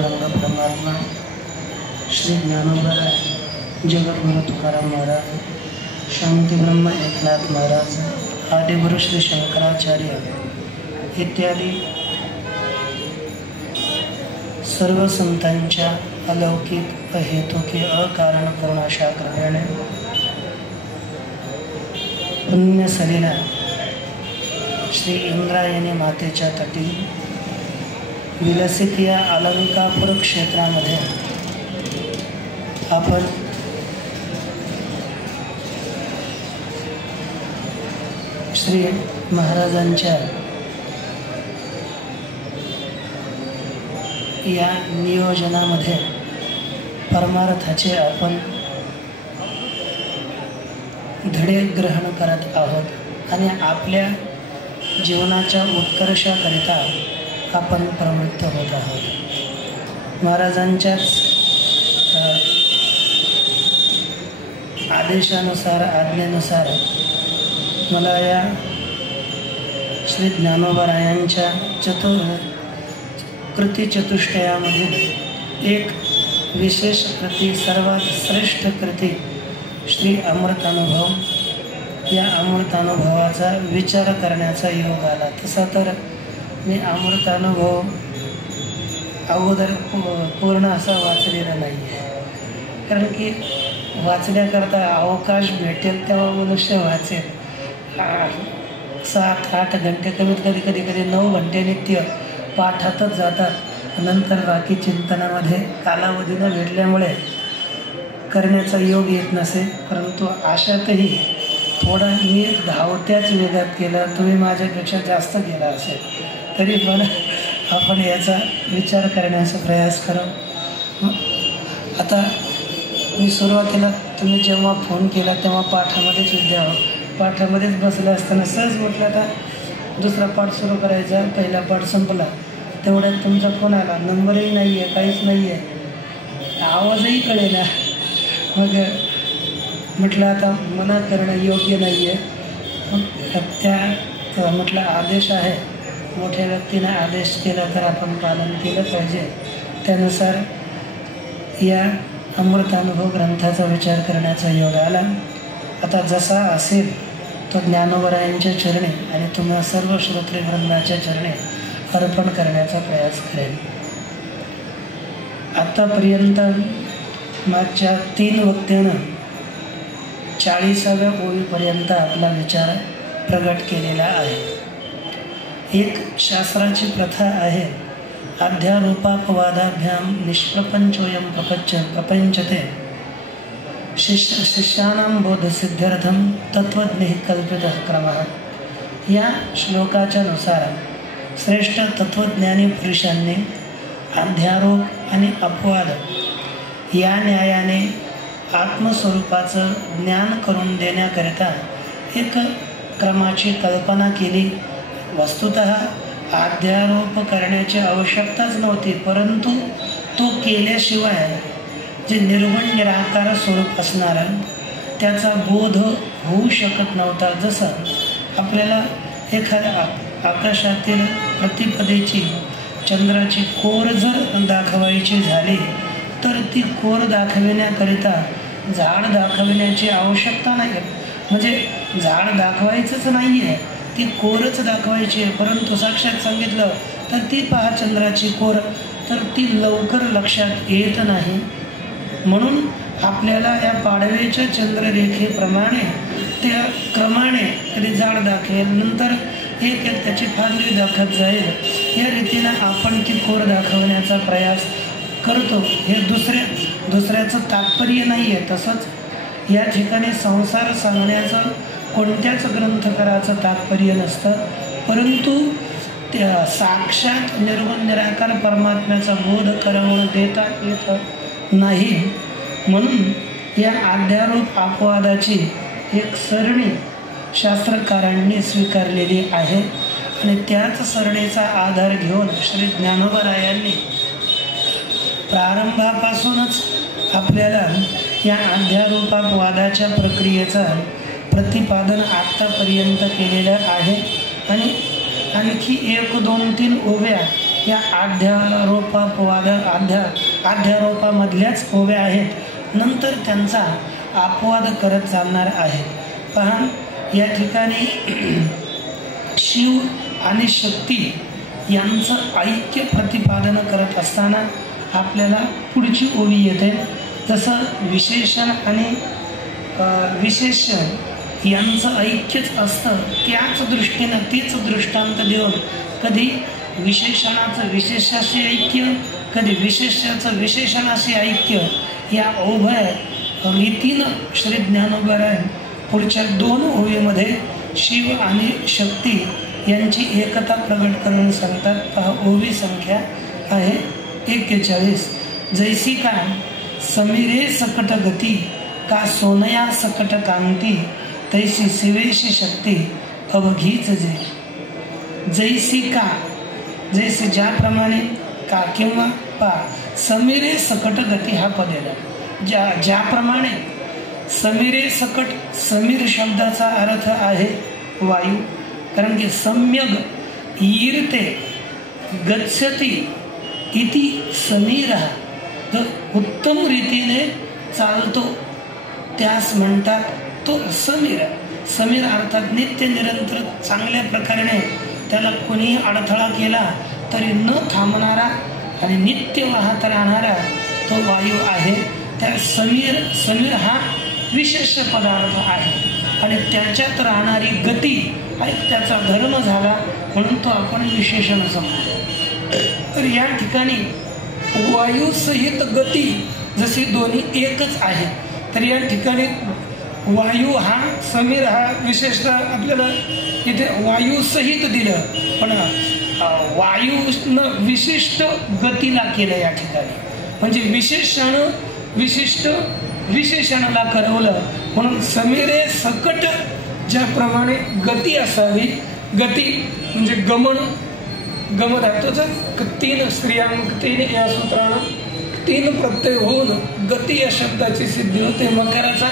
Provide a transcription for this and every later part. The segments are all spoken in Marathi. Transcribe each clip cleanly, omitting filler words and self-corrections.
पांडुरंग परमात्मा श्री ज्ञानोबा जगद्गुरु तुकाराम महाराज, शांती ब्रह्म एकनाथ महाराज, आदिगुरु श्री शंकराचार्य इत्यादी सर्व संतांच्या अलौकिक अहेतुकी अकारण करुणाशा कृपेने पुण्य सलीला श्री इंद्रायणी मातेच्या तटी विलसित या अलंकापुर क्षेत्रामध्ये आपण श्री महाराजांच्या या नियोजनामध्ये परमार्थाचे आपण धडे ग्रहण करत आहोत आणि आपल्या जीवनाच्या उत्कर्षाकरिता आपण प्रवृत्त होत आहोत। महाराजांच्याच आदेशानुसार आज्ञेनुसार मला या श्री ज्ञानोबारायांच्या कृती चतुष्टयामधील एक विशेष कृती, सर्वात श्रेष्ठ कृती श्री अमृतानुभव, या अमृतानुभवाचा विचार करण्याचा योग आला। तसा तर मी अमृतानुभव अगोदर पूर्ण असा वाचलेला नाही आहे, कारण की वाचण्याकरता अवकाश भेटेल तेव्हा मनुष्य वाचेल। 7-8 घंटे कधी 9 घंटे नित्य पाठातच जातात, नंतर बाकी चिंतनामध्ये कालावधी न भेटल्यामुळे करण्याचा योग येत नसे। परंतु अशातही थोडा मी धावत्याच वेगात केला, तुम्ही माझ्यापेक्षा जास्त केला असेल, तरी पण आपण याचा विचार करण्याचा प्रयास करू। आता मी सुरुवातीला तुम्ही जेव्हा फोन केला तेव्हा पाठामध्येच बसलं असताना सहज म्हटलं आता दुसरा पाठ सुरू करायचा, पहिला पाठ संपला, तेवढ्यात तुमचा फोन आला। नंबरही नाही आहे, काहीच नाही आहे, आवाजही कळेना। मग म्हटलं आता मना करणं योग्य नाही आहे। त्या म्हटलं आदेश आहे, मोठ्या व्यक्तीने आदेश केला तर आपण पालन केलं पाहिजे। त्यानुसार या अमृतानुभव ग्रंथाचा विचार करण्याचा योग आला। आता जसा असेल तो ज्ञानोबरायांच्या चरणी आणि तुम्हा सर्व श्रोतृवृंदाच्या चरणी अर्पण करण्याचा प्रयास करेन। आतापर्यंत मागच्या 3 वक्त्यानं 40व्या ओळीपर्यंत आपला विचार प्रगट केलेला आहे। एक शास्त्राची प्रथा आहे, अध्यारोपापवादाभ्याम निष्प्रपंचोयम प्रपंचते शिष्यानां बोधसिद्ध्यर्थम तत्वज्ञ कल्पितः क्रमः। या श्लोकाच्या नुसार श्रेष्ठ तत्वज्ञानी पुरुषांनी अध्यारोप आणि अपवाद या न्यायाने आत्मस्वरूपाचं ज्ञान करून देण्याकरिता एक क्रमाची कल्पना केली। वस्तुतः अध्यारोप करण्याची आवश्यकताच नव्हती, परंतु तो केल्याशिवाय जे निर्गुण निराकार स्वरूप असणारं त्याचा बोध होऊ शकत नव्हता। जसं आपल्याला एखाद्या आकाशातील प्रतिपदेची चंद्राची कोर जर दाखवायची झाली तर ती कोर दाखविण्याकरिता झाड दाखविण्याची आवश्यकता नाही, म्हणजे झाड दाखवायचंच नाही आहे, ती कोरच दाखवायची आहे। परंतु साक्षात सांगितलं तर ती पहा चंद्राची कोर, तर ती लवकर लक्षात येत नाही। म्हणून आपल्याला या पाडव्याच्या चंद्ररेखेप्रमाणे त्या क्रमाने कधी झाड दाखवेल, नंतर एक त्याची फांदी दाखवत जाईल, या रीतीनं आपण ती कोर दाखवण्याचा प्रयास करतो। हे दुसऱ्याचं तात्पर्य नाही आहे। तसंच या ठिकाणी संसार सांगण्याचं कोणत्याच ग्रंथकाराचं तात्पर्य नसतं, परंतु त्या साक्षात निर्गुण निराकार परमात्म्याचा बोध करवून देता येत नाही। म्हणून या अध्यारोप अपवादाची एक सरणी शास्त्रकारांनी स्वीकारलेली आहे आणि त्याच सरणीचा आधार घेऊन श्री ज्ञानोबरायांनी प्रारंभापासूनच आपल्याला या अध्यारोपापवादाच्या प्रक्रियेचा प्रतिपादन आत्तापर्यंत केलेलं आहे। आणि आणखी 1, 2, 3 ओव्या या अध्यारोपामधल्याच ओव्या आहेत, नंतर त्यांचा अपवाद करत चालणार आहे. पहा, या ठिकाणी शिव आणि शक्ती यांचं ऐक्य प्रतिपादन करत असताना आपल्याला पुढची ओवी येते. जसं विशेषण आणि विशेषण यांचं ऐक्यच असतं, त्याच दृष्टीनं तेच दृष्टांत देऊन कधी विशेषणाचं विशेषाशी ऐक्य, कधी विशेषाचं विशेषणाशी ऐक्य, या उभय रीतीनं श्री ज्ञानोबरायण पुढच्या 2 ओवीमध्ये शिव आणि शक्ती यांची एकता प्रगट करून सांगतात. पहा, ओवी संख्या आहे 41. जैसी का समीरे सकट गती, का सोनया सकट कांती, तैसी शिवेशी शक्ती अवघीच जे. जैसी का, जैसे ज्याप्रमाणे, का किंवा पा, समीरे सकट गती हा पद आहे. ज्याप्रमाणे समीरे सकट, समीर शब्दाचा अर्थ आहे वायू, कारण की सम्यग ईरते गच्छति इति समीर, जो उत्तम रीतीने चालतो त्यास म्हणतात तो समीर. समीर अर्थात नित्य निरंतर चांगल्या प्रकारे त्याला कोणीही अडथळा केला तरी न थांबणारा आणि नित्य वाहत राहणारा तो वायू आहे. त्या समीर हा विशेष पदार्थ आहे आणि त्याच्यात राहणारी गती आणि त्याचा धर्म झाला म्हणून तो आपण विशेषण समजतो. तर या ठिकाणी वायूसहित गती जशी दोन्ही एकच आहे, तर या ठिकाणी वायू हा समीर हा विशेषतः आपल्याला इथे वायूसहित दिलं, पण वायूनं विशिष्ट गतीला केलं या ठिकाणी, म्हणजे विशेषण विशिष्ट विशेषणाला करवलं. म्हणून समीरे सकट ज्याप्रमाणे गती असावी, गती म्हणजे गमन, गमन धातूचं 3 स्त्रियांक 3 या सूत्रानं 3 प्रत्यय होऊन गती या शब्दाची सिद्धी होते, मकाराचा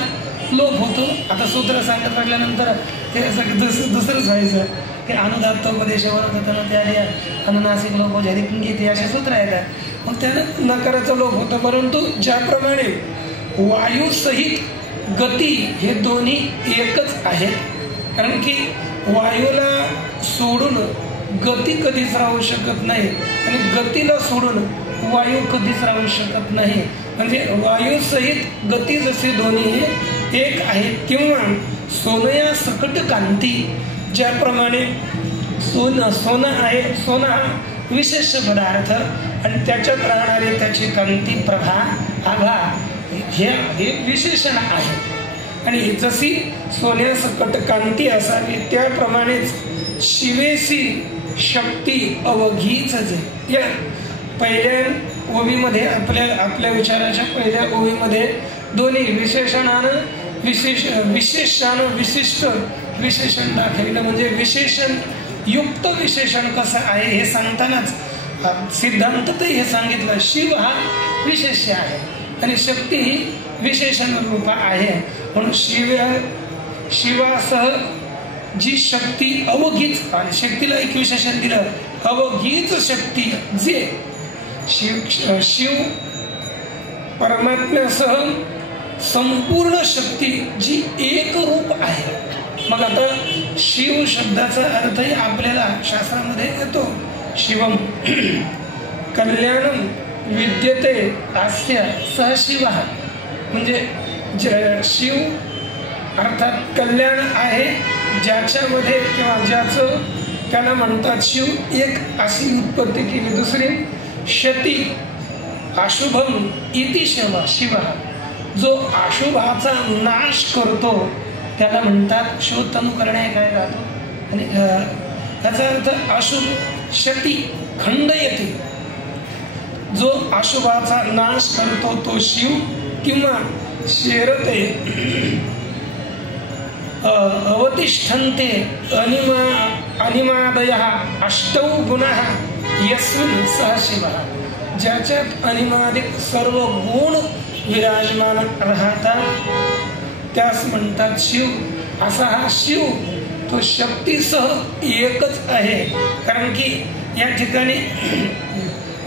लोप होतो. आता सूत्र सांगत म्हटल्यानंतर ते दुसरंच व्हायचं की अनुदात्तोपदेशवरून त्याने अनुनासिक लोप झरिंगीत असे सूत्र येतात, मग त्यानं नकाराचा लोप होतो. परंतु ज्याप्रमाणे वायूसहित गती हे दोन्ही एकच आहेत, कारण की वायूला सोडून गती कधीच राहू शकत नाही आणि गतीला सोडून वायू कधीच राहू शकत नाही. म्हणजे वायूसहित गती जसे दोन्ही एक आहेत. किंवा सोनया सकट कांती, ज्याप्रमाणे सोनं आहे, सोनं हा विशेष पदार्थ आणि त्याच्यात राहणारे त्याची कांती, प्रभा, आभा हे विशेषण आहे. आणि जशी सोन्या सकट कांती असावी त्याप्रमाणेच शिवेशी शक्ती अवघीच जे. या पहिल्या ओवीमध्ये आपल्या विचाराच्या पहिल्या ओवीमध्ये दोन्ही विशेषणानं विशेषानं विशिष्ट विशेषण दाखवलं, म्हणजे विशेषण युक्त विशेषण कसं आहे हे सांगतानाच सिद्धांतही हे सांगितलं. शिव हा विशेष आहे आणि शक्ती ही विशेषण रूप आहे. म्हणून शिवासह जी शक्ती अवघीच, आणि शक्तीला एक विशेषण दिलं अवघीच शक्ती जे. शिव परमात्म्यासह संपूर्ण शक्ती जी एक रूप आहे. मग आता शिव शब्दाचा अर्थही आपल्याला शास्त्रामध्ये येतो. शिवम कल्याणम विद्यते अस्य सह शिव, म्हणजे शिव अर्थात कल्याण आहे ज्याच्यामध्ये किंवा ज्याचं त्याला म्हणतात शिव. एक अशी उत्पत्ती केली. दुसरी शती अशुभम इति शिव, जो अशुभाचा नाश करतो त्याला म्हणतात शिव. तनु करणे काय राहतो आणि त्याचा अर्थ अशुभ शती खंड येते, जो अशुभाचा नाश करतो तो शिव. किंवा शेरते अवतिष्ठन्ते अनिमादयः अष्टौ गुणः यस्मिन् सः शिवः, ज्याच्यात अनिमादिक सर्व गुण विराजमान राहतात त्यास म्हणतात शिव. असा हा शिव तो शक्तीसह एकच आहे, कारण की या ठिकाणी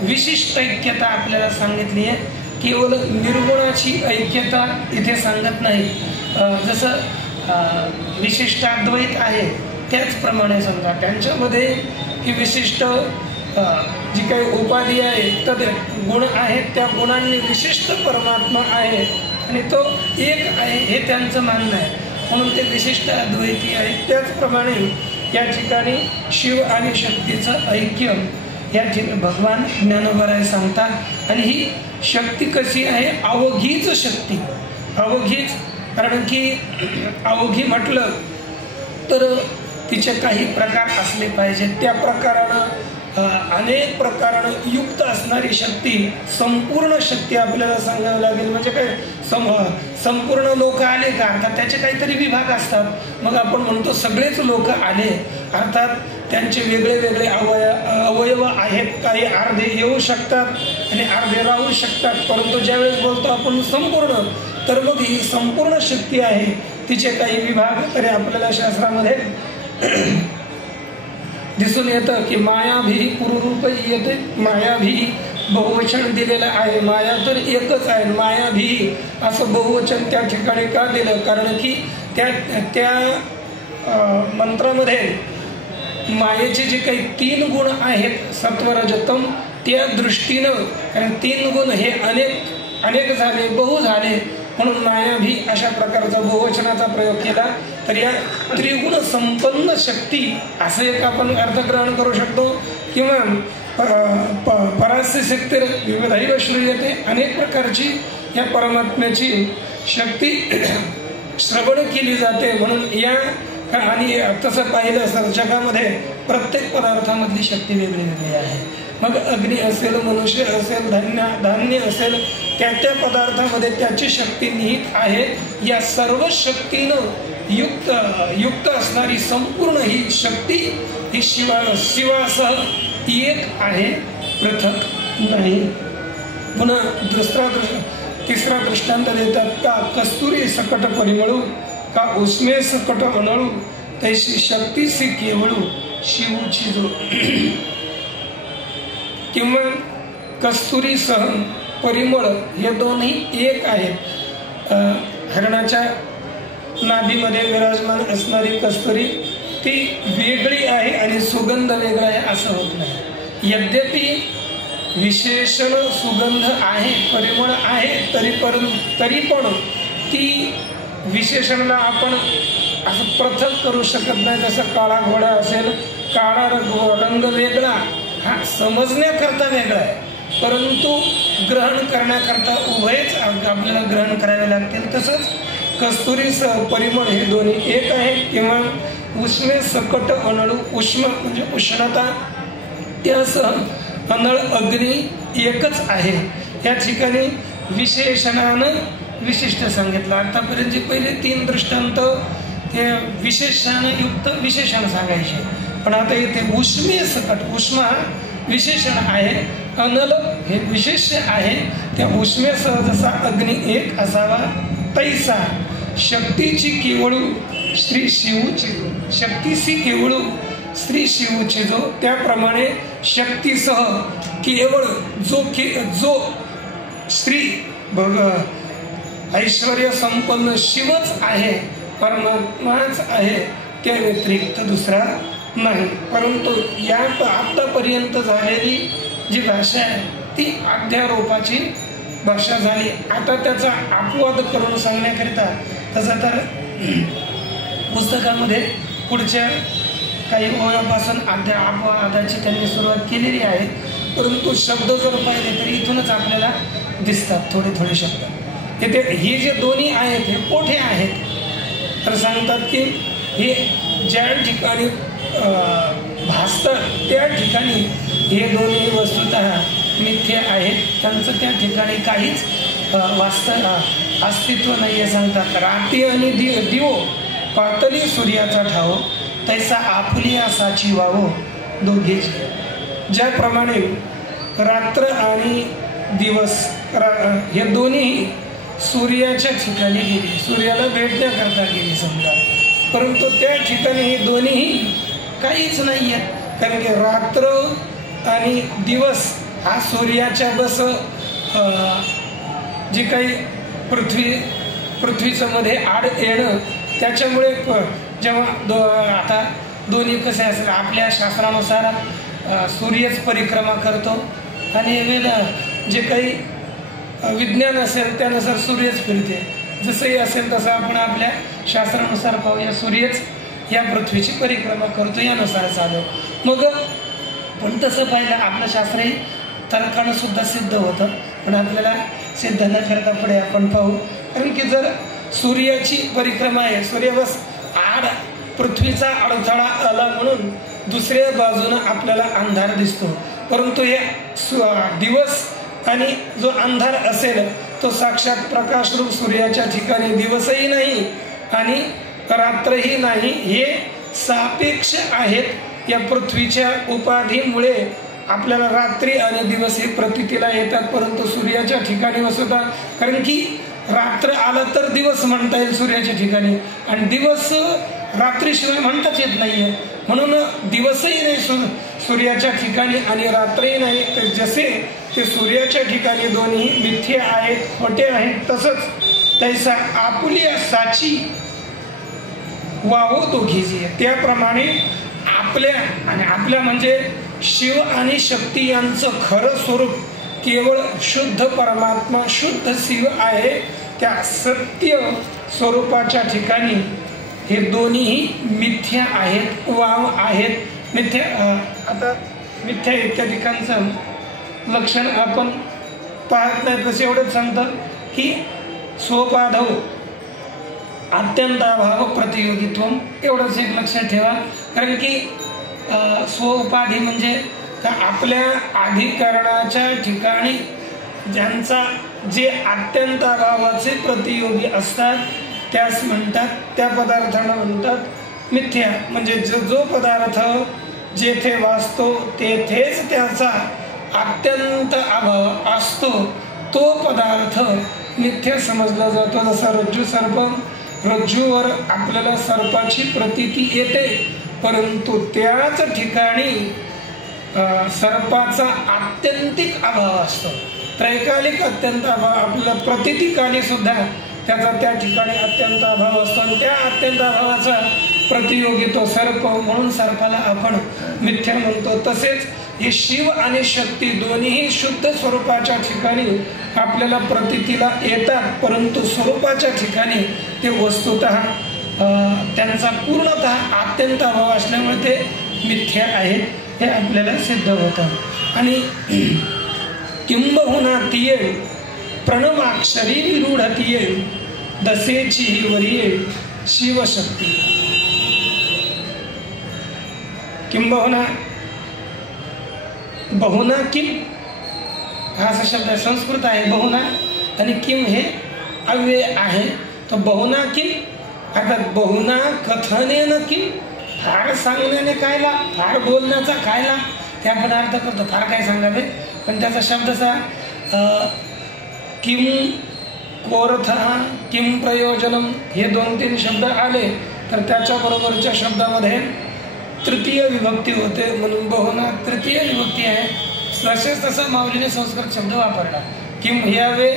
विशिष्ट ऐक्यता आपल्याला सांगितली आहे, केवळ निर्गुणाची ऐक्यता इथे सांगत नाही. जसं विशिष्टाद्वैत आहे त्याचप्रमाणे समजा त्यांच्यामध्ये ही विशिष्ट जी काही उपाधी आहे तर गुण आहेत, त्या गुणांनी विशिष्ट परमात्मा आहे आणि तो एक आहे हे त्यांचं मानणं आहे, म्हणून ते विशिष्ट अद्वैती आहे. त्याचप्रमाणे या ठिकाणी शिव आणि शक्तीचं ऐक्य या ठिकाणी भगवान ज्ञानोबराय सांगतात. आणि ही शक्ती कशी आहे? अवघीच शक्ती, अवघीच. कारण की अवघी म्हटलं तर तिचे काही प्रकार असले पाहिजेत. त्या प्रकारानं अनेक प्रकारानं युक्त असणारी शक्ती, संपूर्ण शक्ती आपल्याला सांगावी लागेल. म्हणजे काय संपूर्ण लोक आले का? अर्थात त्याचे काहीतरी विभाग असतात. मग आपण म्हणतो सगळेच लोक आले, अर्थात त्यांचे वेगळे वेगळे अवयव आहेत. काही अर्धे येऊ शकतात आणि अर्धे राहू शकतात. परंतु ज्यावेळेस बोलतो आपण संपूर्ण, तर मग ही संपूर्ण शक्ती आहे. तिचे काही विभाग तरी आपल्याला शास्त्रामध्ये दिसून येतं की मायाभी पुरुरूप येते. मायाभी बहुवचन दिलेलं आहे. माया तर एकच आहे, मायाभी असं बहुवचन त्या ठिकाणी का दिलं? कारण की त्या मंत्रामध्ये मायेचे जे काही 3 गुण आहेत सत्वरजतम, त्या दृष्टीनं, कारण 3 गुण हे अनेक झाले, बहु झाले, म्हणून मायाभी अशा प्रकारचा बहुवचनाचा प्रयोग केला. तर या त्रिगुण संपन्न शक्ती असं एक आपण अर्थग्रहण करू शकतो. किंवा परास्य शक्ती विविधैव श्रूयते, अनेक प्रकारची या परमात्म्याची शक्ती श्रवण केली जाते. म्हणून या आणि तसं पाहिलं तर जगामध्ये प्रत्येक पदार्थामधली शक्ती वेगळी वेगळी आहे. मग अग्नी असेल, मनुष्य असेल, धान्य असेल, त्या पदार्थामध्ये त्याची शक्ती निहित आहे. या सर्व शक्तीनं युक्त असणारी संपूर्ण ही शक्ती ही शिवासह एक आहे, पृथक नाही. पुन्हा तिसरा दृष्टांत देतात का कस्तुरी सकट परिमळू, का उष्मे सकट अनळू, तैशी शक्तीसी केवळू शिवची जो. किंवा कस्तुरी सह परिमळ हे दोन्ही एक आहेत. हरणाच्या नाभीमध्ये विराजमान असणारी कस्तुरी ती वेगळी आहे आणि सुगंध वेगळा आहे असं होत नाही. यद्यपि विशेषण सुगंध आहे, परिमळ आहे, तरी पण ती विशेषणाला आपण असं पृथक करू शकत नाही. जसं काळा घोडा असेल, काळा रंग वेगळा हा समजण्याकरता वेगळा आहे, परंतु ग्रहण करण्याकरता उभयच आपल्याला ग्रहण करावे लागतील. तसंच कस्तुरीसह परिमळ हे दोन्ही एक आहे. किंवा उष्मे सकट अनळू, उष्म म्हणजे उष्णता, त्यासह अनळ अग्नी एकच आहे. या ठिकाणी विशेषणानं विशिष्ट सांगितलं. आतापर्यंत जे पहिले 3 दृष्टांत ते विशेषणानं युक्त विशेषण सांगायचे, पण आता इथे उष्मे सकट, उष्मा विशेषण आहे, अनल हे विशेष आहे. त्या उष्मेसह जसा अग्नी एक असावा तैसा शक्तीची केवळू श्री शिवची, शक्तीशी केवळू श्री शिवची जो, त्याप्रमाणे शक्तीसह केवळ जो श्री ऐश्वर्य संपन्न शिवच आहे, परमात्माच आहे, त्या व्यतिरिक्त दुसरा नाही. परंतु या आतापर्यंत झालेली जी भाषा आहे ती अध्यारोपाची भाषा झाली. आता त्याचा अपवाद करून सांगण्याकरिता तसं तर पुस्तकामध्ये पुढच्या काही ओळपासून अपवादाची त्यांनी सुरुवात केलेली आहे, परंतु शब्द जर पाहिले तर इथूनच आपल्याला दिसतात थोडे शब्द. हे जे दोन्ही आहेत हे कोठे आहेत तर सांगतात की हे ज्या ठिकाणी भासतात त्या ठिकाणी हे दोन्ही वस्तुतः मिथ्य आहेत. त्यांचं त्या ठिकाणी काहीच अस्तित्व नाही आहे. सांगतात राती आणि दिवो पातळी सूर्याचा ठाव, तैसा आपली साची वावो दोघेच. ज्याप्रमाणे रात्र आणि दिवस हे दोन्ही सूर्याच्या ठिकाणी गेली, सूर्याला भेटण्याकरता गेली समजा, परंतु त्या ठिकाणी हे दोन्हीही काहीच नाही आहेत. कारण की रात्र आणि दिवस हा सूर्याच्या जसं जे काही पृथ्वीचं मध्ये आड येणं त्याच्यामुळे जेव्हा आता दोन्ही कसे असेल आपल्या शास्त्रानुसार सूर्यच परिक्रमा करतो आणि जे काही विज्ञान असेल त्यानुसार सूर्यच फिरते. जसंही असेल तसं आपण आपल्या शास्त्रानुसार पाहूया सूर्यच या पृथ्वीची परिक्रमा करतो यानुसार चालू. मग पण तसं पाहिलं आपलं शास्त्रही तर्कानं सुद्धा सिद्ध होतं, पण आपल्याला सिद्ध न करता पुढे आपण पाहू. कारण की जर सूर्याची परिक्रमा आहे, सूर्यबस आड पृथ्वीचा अडथळा आला म्हणून दुसऱ्या बाजूनं आपल्याला अंधार दिसतो, परंतु हे दिवस आणि जो अंधार असेल तो साक्षात प्रकाशरूप सूर्याच्या ठिकाणी दिवसही नाही आणि रात्रही नाही, हे सापेक्ष आहेत. या पृथ्वीच्या उपाधीमुळे आपल्याला रात्री आणि दिवस हे प्रतीतीला येतात, परंतु सूर्याच्या ठिकाणी वसतात. कारण की रात्र आला तर दिवस म्हणता येईल सूर्याच्या ठिकाणी, आणि दिवस रात्रीशिवाय म्हणताच येत नाहीये, म्हणून दिवसही नाही सूर्याच्या ठिकाणी आणि रात्रही नाही. तर जसे ते सूर्याच्या ठिकाणी दोन्ही मिथ्ये आहेत, खोटे आहेत, तसंच तैसा आपुलिया साची वावो दोघीजी, त्याप्रमाणे आपल्या म्हणजे शिव आणि शक्ती यांचं खरं स्वरूप केवळ शुद्ध परमात्मा शुद्ध शिव आहे. त्या सत्य स्वरूपाच्या ठिकाणी हे दोन्हीही मिथ्या आहेत, वाव आहेत. मिथ्या आता मिथ्या इत्यादिकांचं लक्षण आपण पाहत नाही, तसे एवढंच सांगतं की स्वपाधव अत्यंताभाव प्रतियोगित्व, एवढंच एक लक्षात ठेवा. कारण की स्वउपाधी म्हणजे आपल्या अधिकरणाच्या ठिकाणी ज्यांचा जे अत्यंताभावाचे प्रतियोगी असतात त्यास म्हणतात, त्या पदार्थांना म्हणतात मिथ्या. म्हणजे जो पदार्थ जेथे वाचतो तेथेच त्याचा अत्यंत अभाव असतो तो पदार्थ मिथ्या समजला जातो. जसा रज्जू सर्प, रज्जूवर आपल्याला सर्पाची प्रतीती येते, परंतु त्याच ठिकाणी सर्पाचा आत्यंतिक अभाव असतो. त्रैकालिक अत्यंत अभाव आपल्याला प्रतीतिकाली सुद्धा त्याचा त्या ठिकाणी अत्यंत अभाव असतो, आणि त्या अत्यंत अभावाचा प्रतियोगी तो सर्प, म्हणून सर्पाला आपण मिथ्या म्हणतो. तसेच हे शिव आणि शक्ती दोन्हीही शुद्ध स्वरूपाच्या ठिकाणी आपल्याला प्रतीतीला येतात, परंतु स्वरूपाच्या ठिकाणी ते वस्तुतः त्यांचा पूर्णतः अत्यंत अभाव असल्यामुळे ते मिथ्या आहेत, हे आपल्याला सिद्ध होतं. आणि किंबहुना तिये प्रणवाक्षरी विरूढतिये दसेची ही वरिये शिवशक्ती. किंबहुना बहुना किम हा असा शब्द आहे, संस्कृत आहे बहुना, आणि किम हे अव्यय आहे. तर बहुना किम अर्थात बहुना कथनेन किम, फार सांगण्याने काय लाभ, फार बोलण्याचा काय लाभ, ते आपण अर्थ करतो. फार काय सांगावे, पण त्याचा शब्दचा किम कोर्थ किम प्रयोजनम हे 2-3 शब्द आले तर त्याच्याबरोबरच्या शब्दामध्ये तृतीय विभक्ती होते, म्हणून बहुना तृतीय विभक्ती आहे. तसेच तसं माऊलीने संस्कृत शब्द वापरला किम ह्या वे,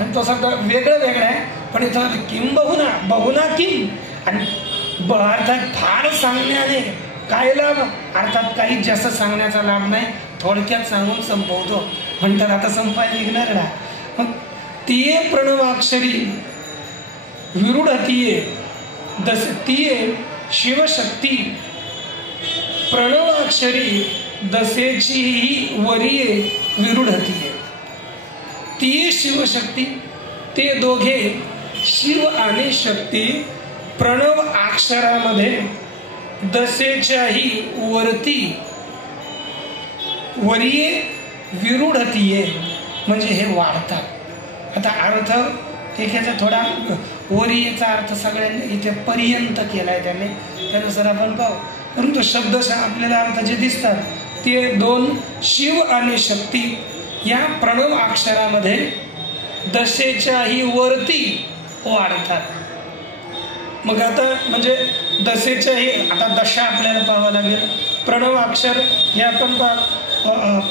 आणि तो शब्द वेगळा आहे, पण इथं किम बहुना, बहुना किम, आणि अर्थात फार सांगण्याने काय लाभ, अर्थात काही जास्त सांगण्याचा लाभ नाही, थोडक्यात सांगून संपवतो म्हणतात. आता संपाय निघणार ना. मग तिये प्रणवाक्षरी विरूढतिये दसतिये शिवशक्ती प्रणवाक्षरी दसेची ही वरिये विरूढतिये. ती शिवशक्ती, ते दोघे शिव आणि शक्ती प्रणव अक्षरामध्ये दसेच्याही वरती वरिये विरूढतिये म्हणजे हे वाढतात. आता अर्थ एकाचा थोडा वरियेचा अर्थ सगळ्यांनी इथे पर्यंत केलाय त्याने, त्यानुसार आपण पाहू. परंतु शब्दशः आपल्याला अर्थ जे दिसतात ते 2 शिव आणि शक्ती या प्रणव अक्षरामध्ये दशेच्याही वरती वाढतात. मग आता म्हणजे दशेच्याही आता दशा आपल्याला पाहावं लागेल. प्रणव अक्षर हे आपण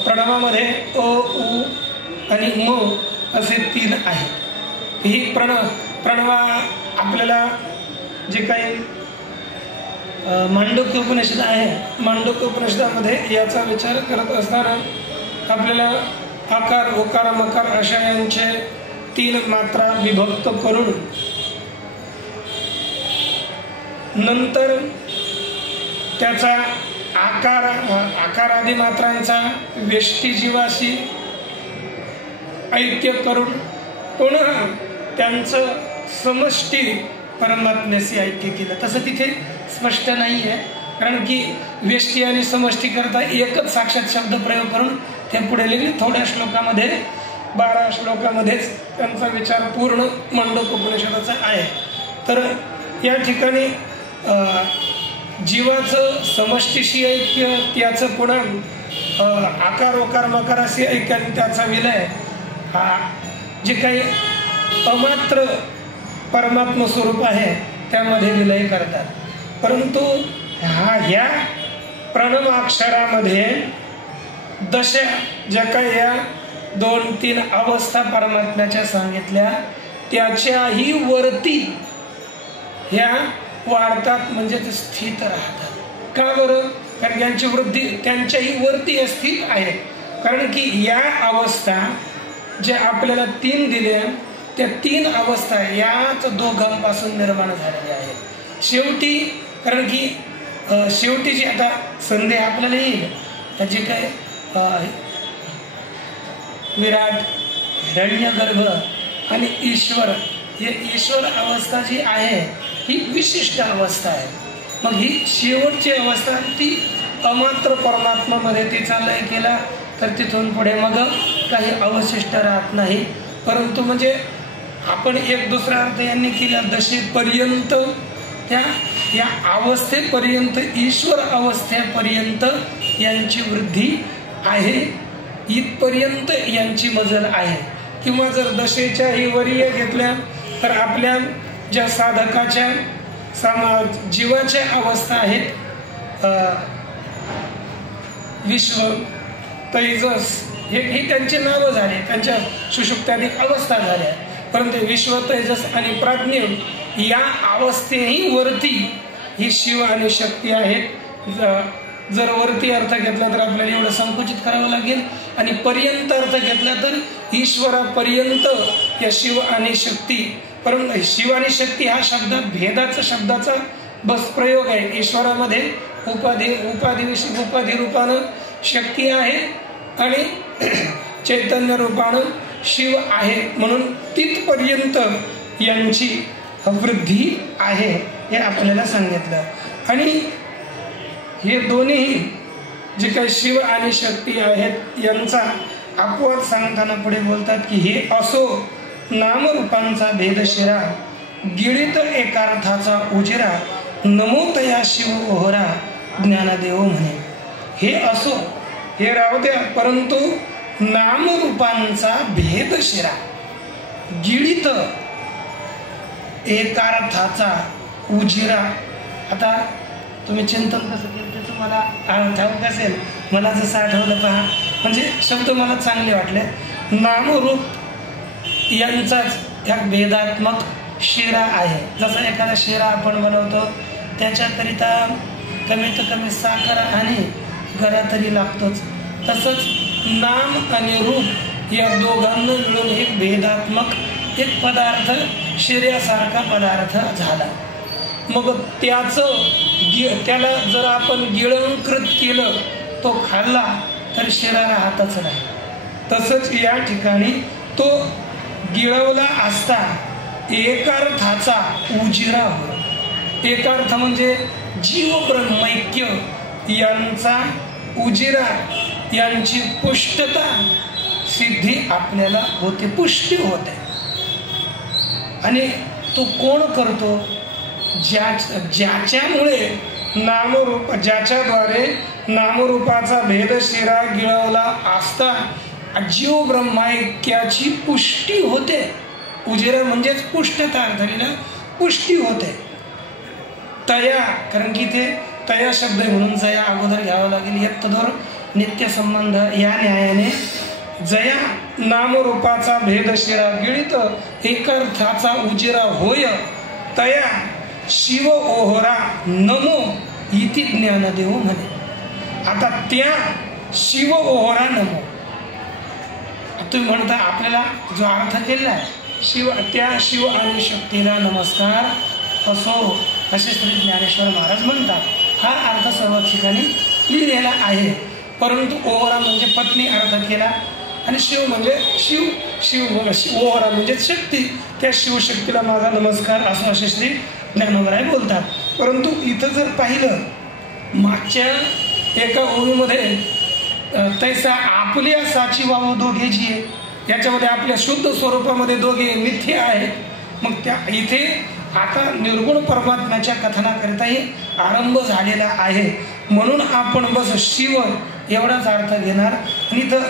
प्रणवामध्ये अ उ आणि म असे 3 आहेत. ही प्रणवा आपल्याला जे काही मांडूक्य उपनिषद आहे, मांडूक्य उपनिषदामध्ये याचा विचार करत असताना आपल्याला आकार उकार मकार अशा यांचे 3 मात्रा विभक्त करून नंतर त्याचा आकारादी मात्रांचा व्यष्टी जीवाशी ऐक्य करून पुन्हा त्यांचं समष्टी परमात्म्याशी ऐक्य केलं. तसं तिथे स्पष्ट नाही आहे, कारण की व्यष्टी आणि समष्टी करता एकच साक्षात शब्द प्रयोग करून ते पुढे लिहिले. थोड्या श्लोकामध्ये 12 श्लोकामध्येच त्यांचा विचार पूर्ण मांडूक्य उपनिषदाचा आहे. तर या ठिकाणी जीवाचं समष्टीशी ऐक्य, त्याचं पुन्हा आकार ओकार मकाराशी ऐक्य आणि त्याचा विलय जे काही अमात्र परमात्म स्वरूप आहे त्यामध्ये विलय करतात. परंतु ह्या प्रणव अक्षरामध्ये दशा ज्या काही या 2-3 अवस्था परमात्म्याच्या सांगितल्या त्याच्याही वरती ह्या वाढतात, म्हणजे ते स्थित राहतात. का बरं? कारण यांची वृद्धी त्यांच्याही वरती स्थित आहे. कारण की या अवस्था ज्या आपल्याला 3 दिल्या त्या 3 अवस्था याच दोघांपासून निर्माण झालेल्या आहेत. शेवटी कारण की शेवटी जी आता संधी आपल्याला येईल त्याची काय विराट, हिरण्यगर्भ आणि ईश्वर, हे ईश्वर अवस्था जी आहे ही विशिष्ट अवस्था आहे. मग ही शेवटची अवस्था ती अमात्र परमात्म्यामध्ये तिचा लय केला तर तिथून पुढे मग काही अवशिष्ट राहत नाही. परंतु म्हणजे आपण एक दुसरा अर्थ यांनी केला दशेपर्यंत त्या या अवस्थेपर्यंत ईश्वर अवस्थेपर्यंत यांची वृद्धी आहे, इथपर्यंत यांची मजल आहे. किंवा जर दशेच्याही वरीय घेतल्या तर आपल्या ज्या साधकाच्या जीवाच्या अवस्था आहेत विश्व, तैजस हे त्यांचे नावं झाले, त्यांच्या सुषुप्त्याधिक अवस्था झाल्या. परंतु विश्व, तेजस आणि प्राज्ञ या अवस्थेही वरती ही शिव आणि शक्ती आहेत. जर वरती अर्थ घेतला तर आपल्याला एवढं संकुचित करावं लागेल, आणि पर्यंत अर्थ घेतला तर ईश्वरापर्यंत या शिव आणि शक्ती. परंतु शिव आणि शक्ती हा शब्द भेदाचा शब्दाचा बस प्रयोग आहे. ईश्वरामध्ये उपाधी रूपानं शक्ती आहे आणि चैतन्य रूपानं शिव आहे, म्हणून तिथपर्यंत यांची वृद्धी आहे हे आपल्याला सांगितलं. आणि हे दोन्ही जे काही शिव आणि शक्ती आहेत यांचा अपवाद सांगताना पुढे बोलतात की हे असो नामरूपांचा भेदशिरा, गिळित एकार्थाचा उजिरा, नमोतया शिव ओहरा ज्ञानदेव म्हणे. हे असो, हे राहू द्या, परंतु नामरूपांचा भेदशिरा, गिळित एकार्थाचा उजिरा. आता तुम्ही चिंतन कसं केलं ते तुम्हाला ठाऊक असेल. मला जसं आठवलं पहा, म्हणजे शब्द मला चांगले वाटले. नामरूप यांचाच एक भेदात्मक शिरा आहे. जसा एखादा शिरा आपण बनवतो त्याच्याकरिता कमीत कमी साखर आणि गरा तरी लागतोच, तसंच नाम आणि रूप या दोघांना मिळून एक भेदात्मक एक पदार्थ शिऱ्यासारखा पदार्थ झाला. मग त्याला जर आपण गिळंकृत केलं, तो खाल्ला तर शिरा राहतच नाही. तसंच या ठिकाणी तो गिळवला असता एकार्थाचा उजिरा हो. एकार्थ म्हणजे जीव ब्रह्मैक्य यांचा उजिरा, यांची पुष्टता सिद्धी आपल्याला होते, पुष्टी होते. आणि तो कोण करतो? ज्याच्यामुळे नामरूप, ज्याच्याद्वारे नामरूपाचा भेदशिरा गिळवला असता जीव ब्रह्मैक्याची पुष्टी होते. उजिरा म्हणजेच पुष्टता, धरीला पुष्टी होते. तया, कारण की ते तया शब्द म्हणून जया अगोदर घ्यावा लागेल. यत्तदोर नित्य संबंध या न्यायाने जया नामरूपाचा भेद शिरा गिळित एकर्थाचा उजिरा होय तया शिव ओहरा नमो इति ज्ञान देव म्हणे. आता त्या शिव ओहरा नमो तुम्ही म्हणता आपल्याला जो अर्थ केलेला आहे शिव त्या शिव आणि शक्तीला नमस्कार असो असे श्री ज्ञानेश्वर महाराज म्हणतात. हा अर्थ सर्व ठिकाणी लिहिलेला आहे. परंतु ओहरा म्हणजे पत्नी अर्थ केला आणि शिव म्हणजे शिव ओहरा म्हणजे शक्ती. त्या शिवशक्तीला माझा नमस्कार असं असे श्री ज्ञानोबराय बोलतात. परंतु इथं जर पाहिलं मागच्या एका ओळीमध्ये तैसा आपल्या साची वाव दोघे जी आहे याच्यामध्ये आपल्या शुद्ध स्वरूपामध्ये दोघे मिथ्य आहेत. मग त्या इथे आता निर्गुण परमात्म्याच्या कथनाकरिताही आरंभ झालेला आहे. म्हणून आपण बस शिव एवढाच अर्थ घेणार आणि इथं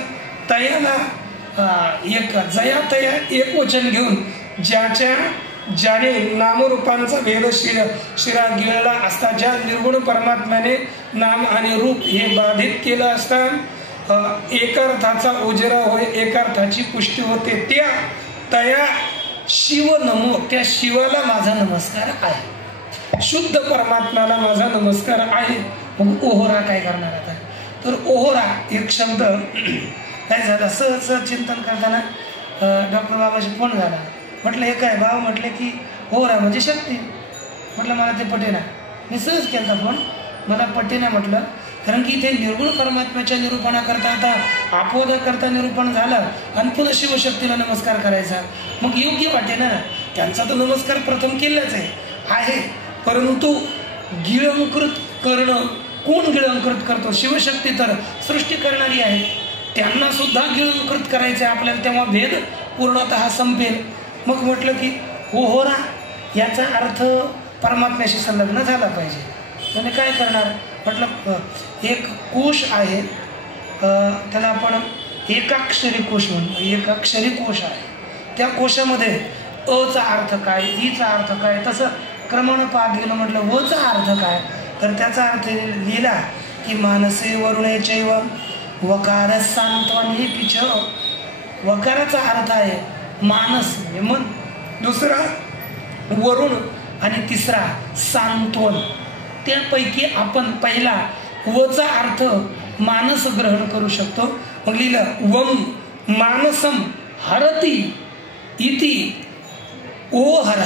तयाला एक जया तया एक वचन घेऊन ज्याने नामरूपांचा भेद शिरा गिळला असता ज्या निर्गुण परमात्म्याने नाम आणि रूप हे बाधित केलं असता एकार्थाचा उजेरा होय एकार्थाची पुष्टी होते. त्या तया शिव नमो त्या शिवाला माझा नमस्कार आहे. शुद्ध परमात्म्याला माझा नमस्कार आहे. मग ओहोरा काय करणार आता तर ओहोरा एक शब्द काय झाला सहज चिंतन करताना डॉक्टर बाबाशी फोन झाला. म्हटलं हे काय बाबा म्हटले की ओहोरा म्हणजे शक्ती. म्हटलं मला ते पटेना. मी सहज केला फोन मला पटेना म्हटलं कारण की इथे निर्गुण परमात्म्याच्या निरूपणाकरता आता आपोदाकरता निरूपण झालं आणि पुन्हा शिवशक्तीला नमस्कार करायचा मग योग्य वाटे ना. त्यांचा तर नमस्कार प्रथम केलाच आहे परंतु गिळंकृत करणं कोण गिळंकृत करतो शिवशक्ती तर सृष्टी करणारी आहे. त्यांना सुद्धा गिळंकृत करायचं आहे आपल्याला तेव्हा भेद पूर्णतः संपेल. मग म्हटलं की ओहोरा याचा अर्थ परमात्म्याशी संलग्न झाला पाहिजे. म्हणजे काय करणार म्हटलं एक कोश आहे त्याला आपण एकाक्षरी कोश म्हणतो. एकाक्षरी कोश आहे. त्या कोशामध्ये अचा अर्थ काय ईचा अर्थ काय तसं क्रमानं पाहत गेलं. म्हटलं वचा अर्थ काय तर त्याचा अर्थ लिहिला की मानसे वरुणे चैव वकार सांत्वन ही पिछ. वकाराचा अर्थ आहे मानस म्हणजे मन दुसरा वरुण आणि तिसरा सांत्वन. त्यापैकी आपण पहिला वचा अर्थ मानस ग्रहण करू शकतो. मग लिहिलं वम मानसम हरती इति ओ हर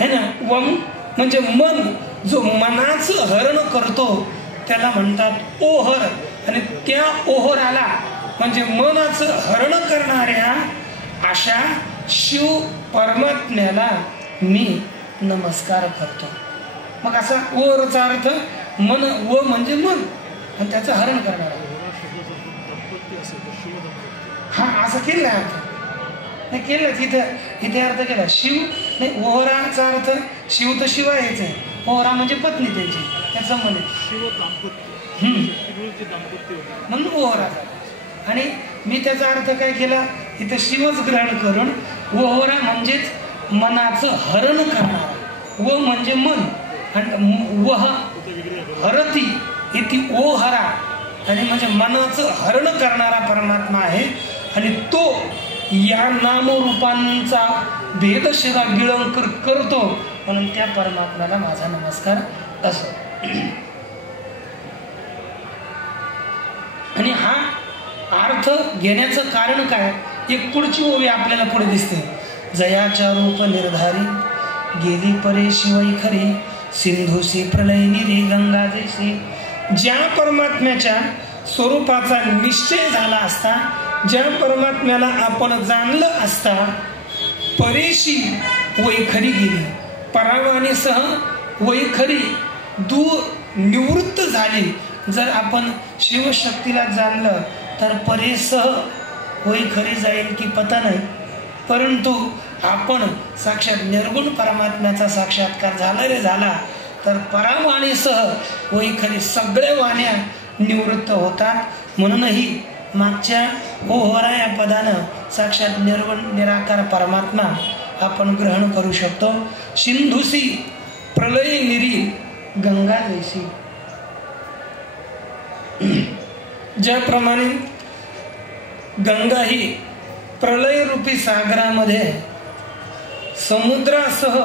है ना. वम म्हणजे मन जो मनाचं हरण करतो त्याला म्हणतात ओहर आणि त्या ओहराला म्हणजे मनाचं हरण करणाऱ्या अशा शिव परमात्म्याला मी नमस्कार करतो. मग असा ओरचा अर्थ मन व म्हणजे मन आणि त्याचं हरण करणारा हा असं केलं अर्थ नाही केलं इथे अर्थ केला शिव नाही. ओहराचा अर्थ शिव तर शिवायच आहे. ओहरा म्हणजे पत्नी त्यांची त्याचा मन म्हणून ओहराचा आणि मी त्याचा अर्थ काय केला इथं शिवच ग्रहण करून ओहरा म्हणजेच मनाचं हरण करणारा. व म्हणजे मन आणि वह हरती इति ओ हरा आणि म्हणजे मनाचं हरण करणारा परमात्मा आहे. आणि तो या नामरूपांचा भेदशिरा गिळंकृत करतो म्हणून त्या परमात्म्याला माझा नमस्कार असो. आणि हा अर्थ घेण्याचं कारण काय एक पुढची ओवी आपल्याला पुढे दिसते. जयाच्या रूप निर्धारी गेली परे शिवई खरी सिंधुसी प्रलयनिरी गंगा जैसी. ज्या परमात्म्याच्या स्वरूपाचा निश्चय झाला असता ज्या परमात्म्याला आपण जाणलं असता परेशी वैखरी गेली परावानीसह वैखरी दूर निवृत्त झाली. जर आपण शिवशक्तीला जाणलं तर परेसह वैखरी जाईल की पता नाही. परंतु आपण साक्षात निर्गुण परमात्म्याचा साक्षात्कार झाला रे झाला तर परावाणीसह वैखरी सगळ्या वाण्या निवृत्त होतात. म्हणूनही मागच्या ओहोरा या पदानं साक्षात निर्गुण निराकार परमात्मा आपण ग्रहण करू शकतो. सिंधुसी प्रलय निरी गंगा जैसी. ज्याप्रमाणे गंगा ही प्रलयरूपी सागरामध्ये समुद्रासह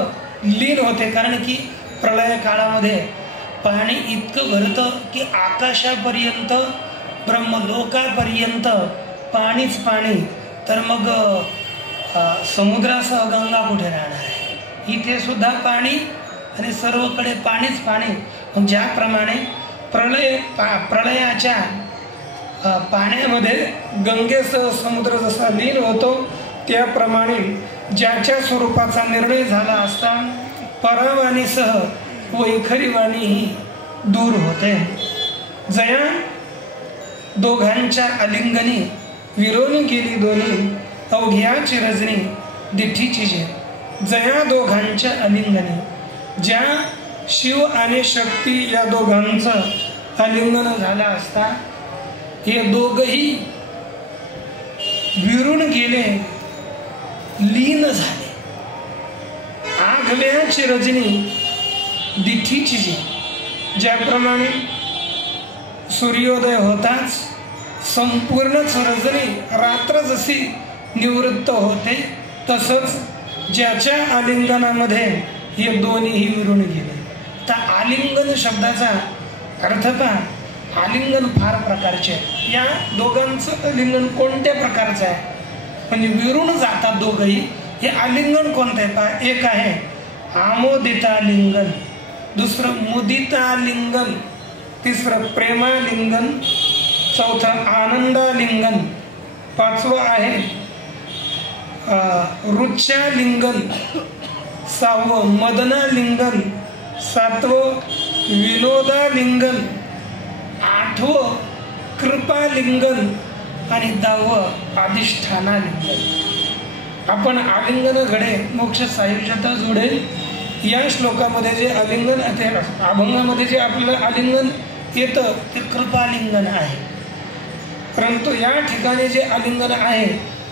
लीन होते, कारण की प्रलय काळामध्ये पाणी इतकं भरतं की आकाशापर्यंत ब्रह्मलोकापर्यंत पाणीच पाणी. तर मग समुद्रासह गंगा कुठे राहणार आहे? इथे सुद्धा पाणी आणि सर्वकडे पाणीच पाणी. ज्याप्रमाणे प्रलयाच्या पाण्यामध्ये गंगेसह समुद्र जसा लीन होतो, त्याप्रमाणे ज्याच्या स्वरूपाचा निर्णय झाला असता परावाणीसह वैखरीवाणीही दूर होते. जया दोघांच्या आलिंगनी विरोनी गेली दोन्ही, अवघ्याची रजनी दिठीची जे. जया दोघांच्या आलिंगनी, ज्या शिव आणि शक्ती या दोघांचं आलिंगन झालं असता हे दोघही विरून गेले, लीन झाले. आघव्याची रजनी दिठीची जी. ज्याप्रमाणे सूर्योदय होताच संपूर्णच रजनी रात्र जशी निवृत्त होते, तसंच ज्याच्या आलिंगनामध्ये हे दोन्हीही विरून गेले. तर आलिंगन शब्दाचा अर्थ का? आलिंगन फार प्रकारचे आहे. या दोघांचं आलिंगन कोणत्या प्रकारचं आहे? म्हणजे विरून जातात दोघंही. हे आलिंगन कोणतं आहे पहा. एक आहे आमोदितालिंगन, दुसरं मुदितालिंगन, तिसरं प्रेमालिंगन, चौथं आनंदालिंगन, पाचवं आहे रुच्यालिंगन, सहावं मदनालिंगन, सातवं विनोदालिंगन, आठवं कृपालिंगन आणि 10वं अधिष्ठानालिंगन. आपण आलिंगन घडे मोक्ष सायुज्यता जोडे या श्लोकामध्ये जे आलिंगन अभंगामध्ये जे आपल्याला आलिंगन येतं ते कृपालिंगन आहे. परंतु या ठिकाणी जे आलिंगन आहे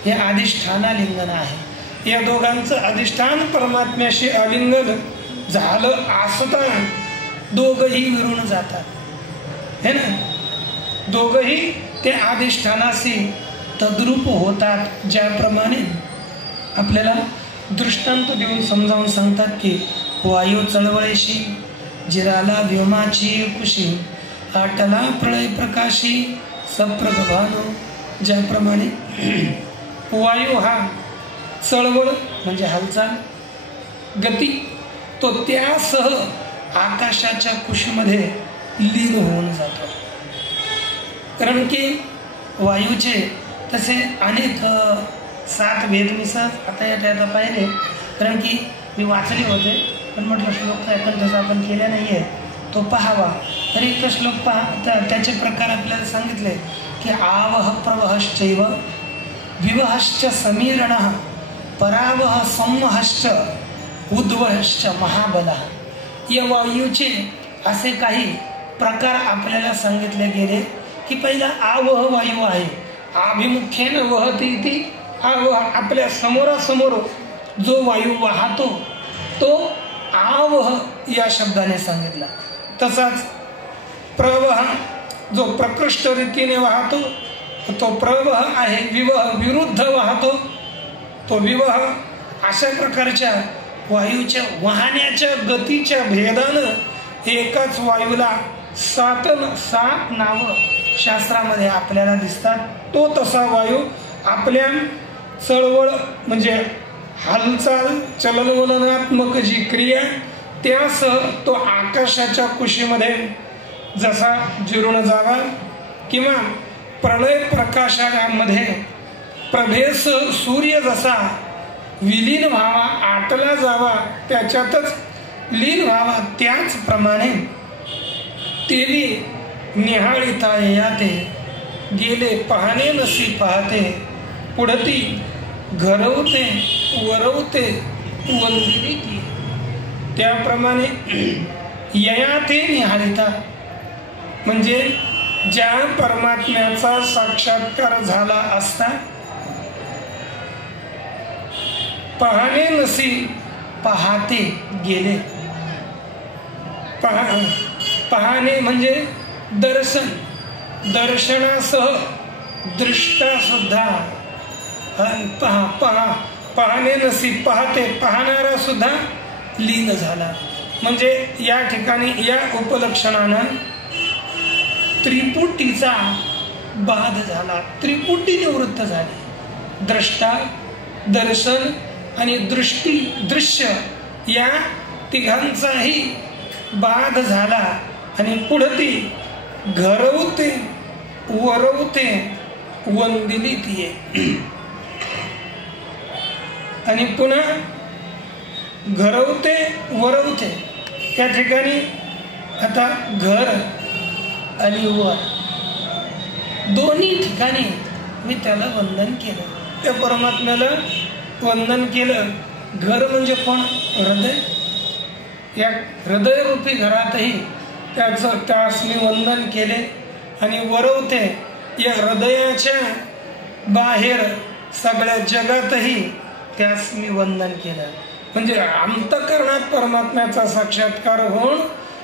हे अधिष्ठानालिंगन आहे. या दोघांचं अधिष्ठान परमात्म्याशी आलिंगन झालं असता दोघही विरून जातात है ना. दोघही ते अधिष्ठानाशी तद्रूप होतात. ज्याप्रमाणे आपल्याला दृष्टांत देऊन समजावून सांगतात की वायू चळवळीशी जिराला व्योमाची कुशी, आटला प्रळय प्रकाशी सप्रगभानो. ज्याप्रमाणे वायू हा चळवळ म्हणजे हालचाल, गती, तो त्यासह आकाशाच्या कुशीमध्ये लीन होऊन जातो. कारण की वायूचे तसे अनेक 7 भेद मी सहज आता यात पाहिले, कारण की मी वाचले होते पण म्हटलं श्लोक ऐकून तसं आपण केल्या नाही आहे, तो पहावा. तर एक तर श्लोक पहा, त्याचे प्रकार आपल्याला सांगितले की आवह प्रवहश्चैव विवहश्च समीरणः परावह संवहश्च उद्वहश्च महाबलः. या वायूचे असे काही प्रकार आपल्याला सांगितले गेले की पहिला आवह वायू आहे. अभिमुख्येन वहती ती आवह, आपल्या समोरासमोर जो वायू वाहतो तो आवह या शब्दाने सांगितला. तसाच प्रवह जो प्रकृष्ट रीतीने वाहतो तो प्रवह आहे. विवह विरुद्ध वाहतो तो विवह. अशा प्रकारच्या वायूच्या वाहण्याच्या गतीच्या भेदानं एकाच वायूला 7 नावं शास्त्रामध्ये आपल्याला दिसतात. तो तसा वायू आपल्या चळवळ म्हणजे हालचाल चलनवलनात्मक जी क्रिया त्यासह तो आकाशाच्या कुशीमध्ये जसा जिरून जावा किंवा प्रलय प्रकाशामध्ये प्रभेस सूर्य जसा विलीन व्हावा, आटला जावा, त्याच्यातच लीन व्हावा, त्याचप्रमाणे तेली निहाळिता याते गेले पाहणे नसी पाहते पुढती घरवते वरवते वंदिली की. त्याप्रमाणे ययाते निहाळिता म्हणजे ज्या परमात्म्याचा साक्षात्कार झाला असता पाहणे नसी पाहते गेले. पाहणे म्हणजे दर्शन, दर्शनासह दृष्टा सुद्धा पाहणे नसी पाहते पाहणारा सुद्धा लीन झाला. म्हणजे या ठिकाणी या उपलक्षणानं त्रिपुटीचा बाध झाला, त्रिपुटी निवृत्त झाली. द्रष्टा, दर्शन आणि दृष्टी, दृश्य या तिघांचाही बाध झाला. आणि पुढे ती घरवते वरवते वंदिली ती. आणि पुन्हा घरवते वरवते या ठिकाणी आता घर आणि वर दोन्ही ठिकाणी मी त्याला वंदन केलं, त्या परमात्म्याला वंदन केलं. घर म्हणजे कोण? हृदय. या हृदयरूपी घरातही त्यास मी वंदन केले. आणि वरवते या हृदयाच्या बाहेर सगळ्या जगातही त्यास मी वंदन केलं. म्हणजे अंतःकरणात परमात्म्याचा साक्षात्कार होऊन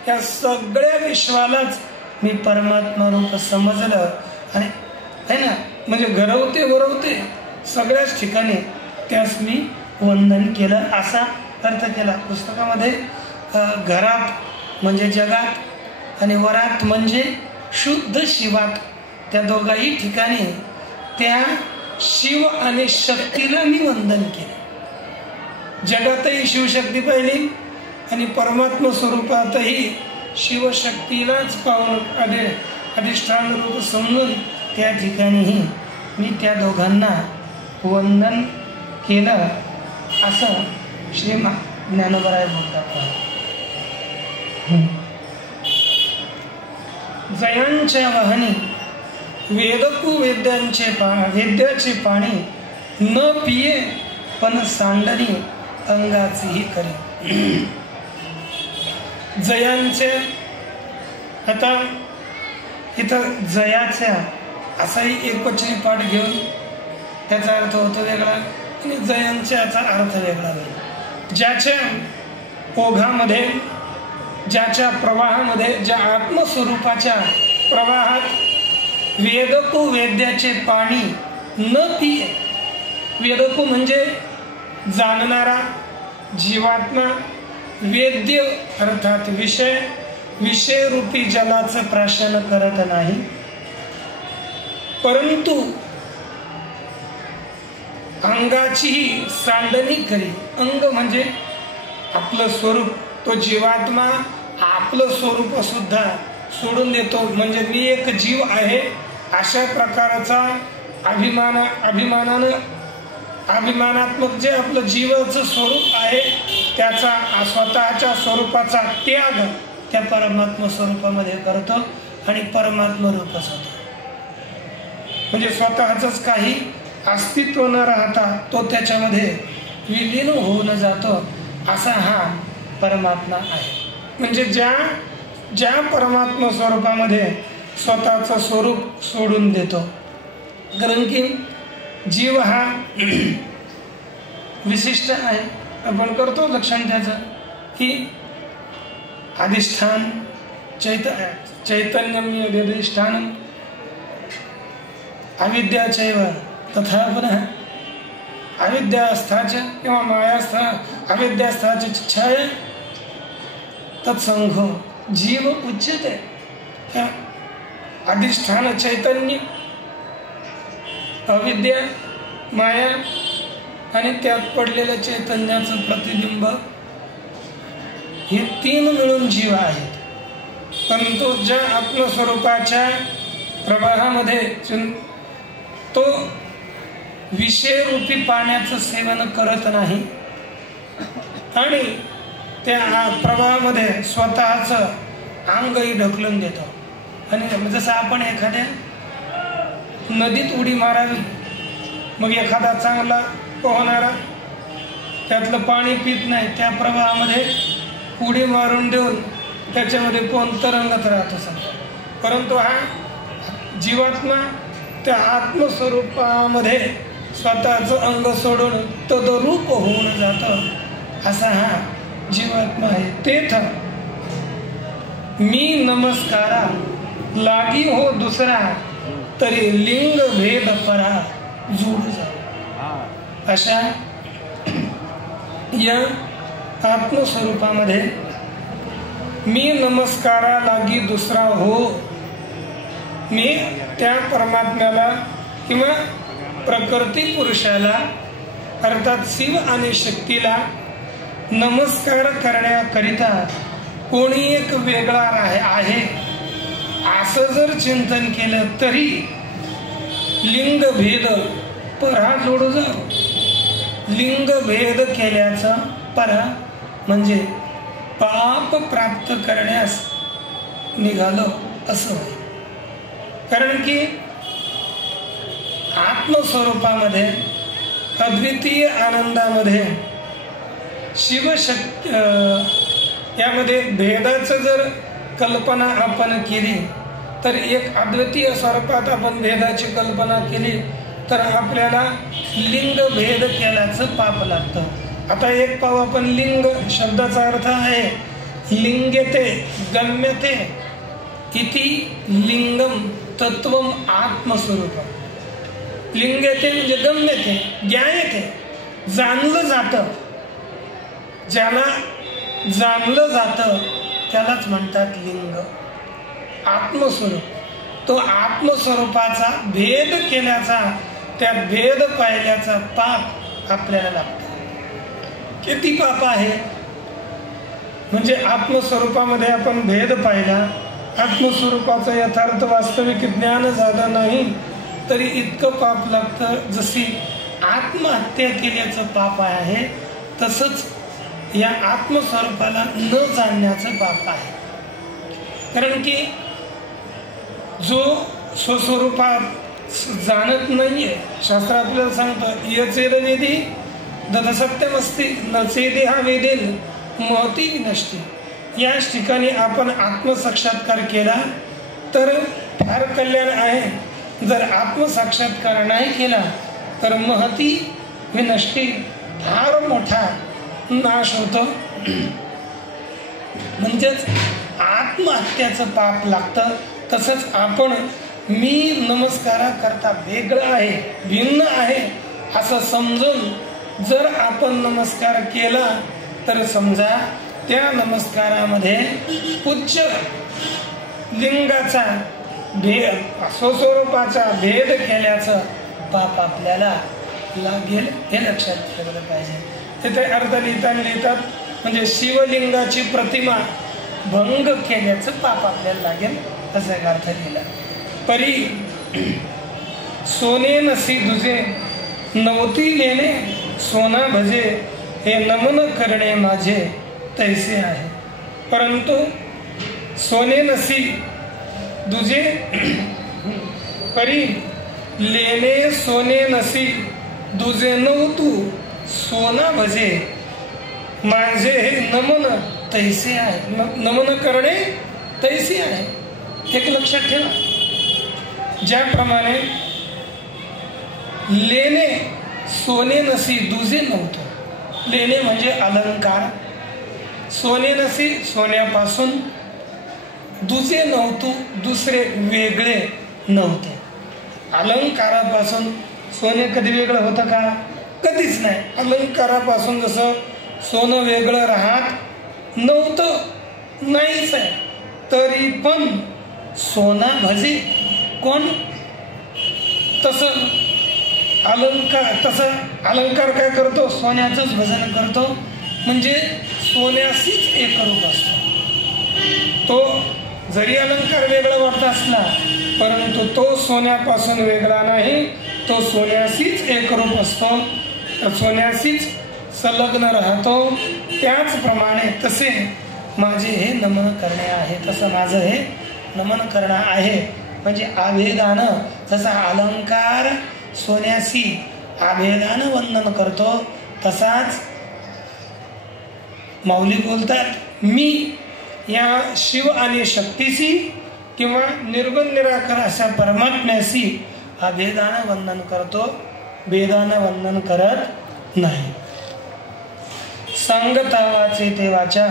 या सगळ्या विश्वालाच मी परमात्मा रूप समजलं. आणि है ना, म्हणजे घरवते वरवते सगळ्याच ठिकाणी त्यास मी वंदन केलं असा अर्थ केला पुस्तकामध्ये. घरात म्हणजे जगात आणि वरात म्हणजे शुद्ध शिवात, त्या दोघाही ठिकाणी त्या शिव आणि शक्तीला मी वंदन केले. जगातही शिवशक्ती पाहिली आणि परमात्मा स्वरूपातही शिवशक्तीलाच पाहून अधिष्ठान रूप समजून त्या ठिकाणीही मी त्या दोघांना वंदन केलं असं श्री ज्ञानोबराय बोलतात. जयांच्या वाहनी वेदकू वेद्याचे पाणी न पिये पण सांडणी अंगाचीही करी. जयांचे आता इथं जयाच्या असाही एकवचनी पाठ घेऊन त्याचा अर्थ होतो वेगळा आणि जयांच्याचा अर्थ वेगळा होईल. ज्याच्या ओघामध्ये, ज्याच्या प्रवाहामध्ये, ज्या आत्मस्वरूपाच्या प्रवाहात वेदकू वेद्याचे पाणी न पिये. वेदकू म्हणजे जाणणारा जीवात्मा, वेद्य अर्थात विषय, विषयरूपी जलाचं प्राशन करत नाही, परंतु अंगाचीही सांडणी करी. अंग म्हणजे आपलं स्वरूप, तो जीवात्मा आपलं स्वरूप सुद्धा सोडून देतो. म्हणजे मी एक जीव आहे अशा प्रकारचा अभिमानात्मक जे आपलं जीवाचं स्वरूप आहे त्याचा स्वतःच्या स्वरूपाचा त्याग त्या परमात्मा स्वरूपामध्ये करतो आणि परमात्मा रूपच होतो. म्हणजे स्वतःच काही अस्तित्व न राहता तो त्याच्यामध्ये विलीन होऊन जातो असा हा परमात्मा आहे. म्हणजे ज्या परमात्मा स्वरूपामध्ये स्वतःचं स्वरूप सोडून देतो. कारण की जीव हा विशिष्ट आहे. आपण करतो लक्षण त्याचं की अधिष्ठान चैतन्यम यदिष्ठानम अविद्याचैव तथा पुनः अविद्यास्थाच किंवा मायास्था अविद्यास्थाच छाय तत्संघो जीव उच्यते. अधिष्ठान चैतन्य, अविद्या, माया आणि त्यात पडलेल्या चैतन्याचं प्रतिबिंब हे तीन मिळून जीव आहेत. परंतु ज्या आत्मस्वरूपाच्या प्रवाहामध्ये तो विषयरूपी पाण्याचं सेवन करत नाही आणि त्या प्रवाहामध्ये स्वतःचं अंगही ढकलून देतो. आणि जसं आपण एखाद्या नदीत उडी मारावी, मग एखादा चांगला पोहणारा त्यातलं पाणी पित नाही, त्या प्रवाहामध्ये उडी मारून देऊन त्याच्यामध्ये पोहून तरंगत राहतो समजा. परंतु हा जीवात्मा त्या आत्मस्वरूपामध्ये स्वतःचं अंग सोडून तदरूप होऊन जातं असा हा जीवात्मा आहे. तेथ मी नमस्कारा लागी हो दुसरा तरी लिंग भेद परा जोड जा. अशा या आत्मस्वरूपामध्ये मी नमस्कारा लागी दुसरा हो, मी त्या परमात्म्याला किंवा प्रकृती पुरुषाला अर्थात शिव आणि शक्तीला नमस्कार करण्याकरिता कोणी एक वेगळा आहे असं जर चिंतन केलं तरी लिंग भेद परा जोड जाव. लिंग भेद केल्याचा परा म्हणजे पाप प्राप्त करण्यास निघालो असं आहे. कारण की आत्मस्वरूपामध्ये अद्वितीय आनंदामध्ये शिवशक्ती यामध्ये भेदाचं जर कल्पना आपण केली तर एक अद्वितीय स्वरूपात आपण भेदाची कल्पना केली तर आपल्याला लिंग भेद केल्याचं पाप लागतं. आता एक पाव आपण लिंग शब्दाचा अर्थ आहे लिंगते गम्यते इति लिंगम तत्वम आत्मस्वरूप. लिंगते म्हणजे गम्यते ज्ञायते जाणलं जातं. ज्याला जाणलं जातं त्यालाच म्हणतात लिंग. आत्मस्वरूप तो आत्मस्वरूपाचा भेद केल्याचा त्या भेद पाहिल्याचा पाप आपल्याला लागतो. किती पाप आहे म्हणजे आत्मस्वरूपामध्ये आपण भेद पाहिला, आत्मस्वरूपाचं यथार्थ वास्तविक ज्ञान झालं नाही तरी इतकं पाप लागतं. जशी आत्महत्या केल्याचं पाप आहे तसंच या आत्मस्वरूपाला न जाणण्याचं पाप आहे. कारण की जो स्वस्वरूपात जाणत नाहीये, शास्त्र आपल्याला सांगतं यचेद वेदी दद सत्यमस्ती नचेदे हा वेदेल महती विनष्टी. याच ठिकाणी आपण आत्मसाक्षात्कार केला तर फार कल्याण आहे. जर आत्मसाक्षात्कार नाही केला तर महती विनष्टी फार मोठा नाश होतो. म्हणजेच आत्महत्याचं पाप लागतं. तसंच आपण मी नमस्कारा करता वेगळं आहे भिन्न आहे असं समजून जर आपण नमस्कार केला तर समजा त्या नमस्कारामध्ये उच्च लिंगाचा भेद स्वस्वरूपाचा भेद केल्याचं पाप आपल्याला लागेल हे लक्षात ठेवलं पाहिजे. तिथे अर्थ लिहितात म्हणजे शिवलिंगाची प्रतिमा भंग केल्याचं पाप आपल्याला लागेल असा एक अर्थ लिहिला. परी सोने नसी दुजे नवती लेणे सोना भजे हे नमन करणे माझे तैसे आहे. परंतु सोने नसी दुजे परी लेणे सोने नसी दुजे नवतू सोना भजे माझे हे नमन तैसे आहे. नमन करणे तैसे आहे. एक लक्षात ठेवा. ज्याप्रमाणे लेणे सोने नसी दुजे नव्हतं. लेणे म्हणजे अलंकार. सोने नसी सोन्यापासून दुजे नव्हतो दुसरे वेगळे नव्हते. अलंकारापासून सोने कधी वेगळं होतं का? कधीच नाही. अलंकारापासून जसं सोनं वेगळं राहत नव्हतं नाहीच आहे तरी पण सोना भजे कोण तसं अलंकार काय करतो? सोन्याचंच भजन करतो. म्हणजे सोन्याशीच एकरूप असतो. तो जरी अलंकार वेगळा वाटत असला परंतु तो सोन्यापासून वेगळा नाही. तो सोन्याशीच एकरूप असतो. सोन्याशीच संलग्न राहतो. त्याचप्रमाणे तसे माझे हे नमन करणे आहे. तसं माझं हे नमन करणं आहे. म्हणजे आभेदानं जसा अलंकार सोन्याशी आभेदानं वंदन करतो तसाच माऊली बोलतात मी या शिव आणि शक्तीशी किंवा निर्गुण निराकार अशा परमात्म्याशी अभेदानं वंदन करतो. भेदानं वंदन करत नाही. सांगतावाचे ते वाचा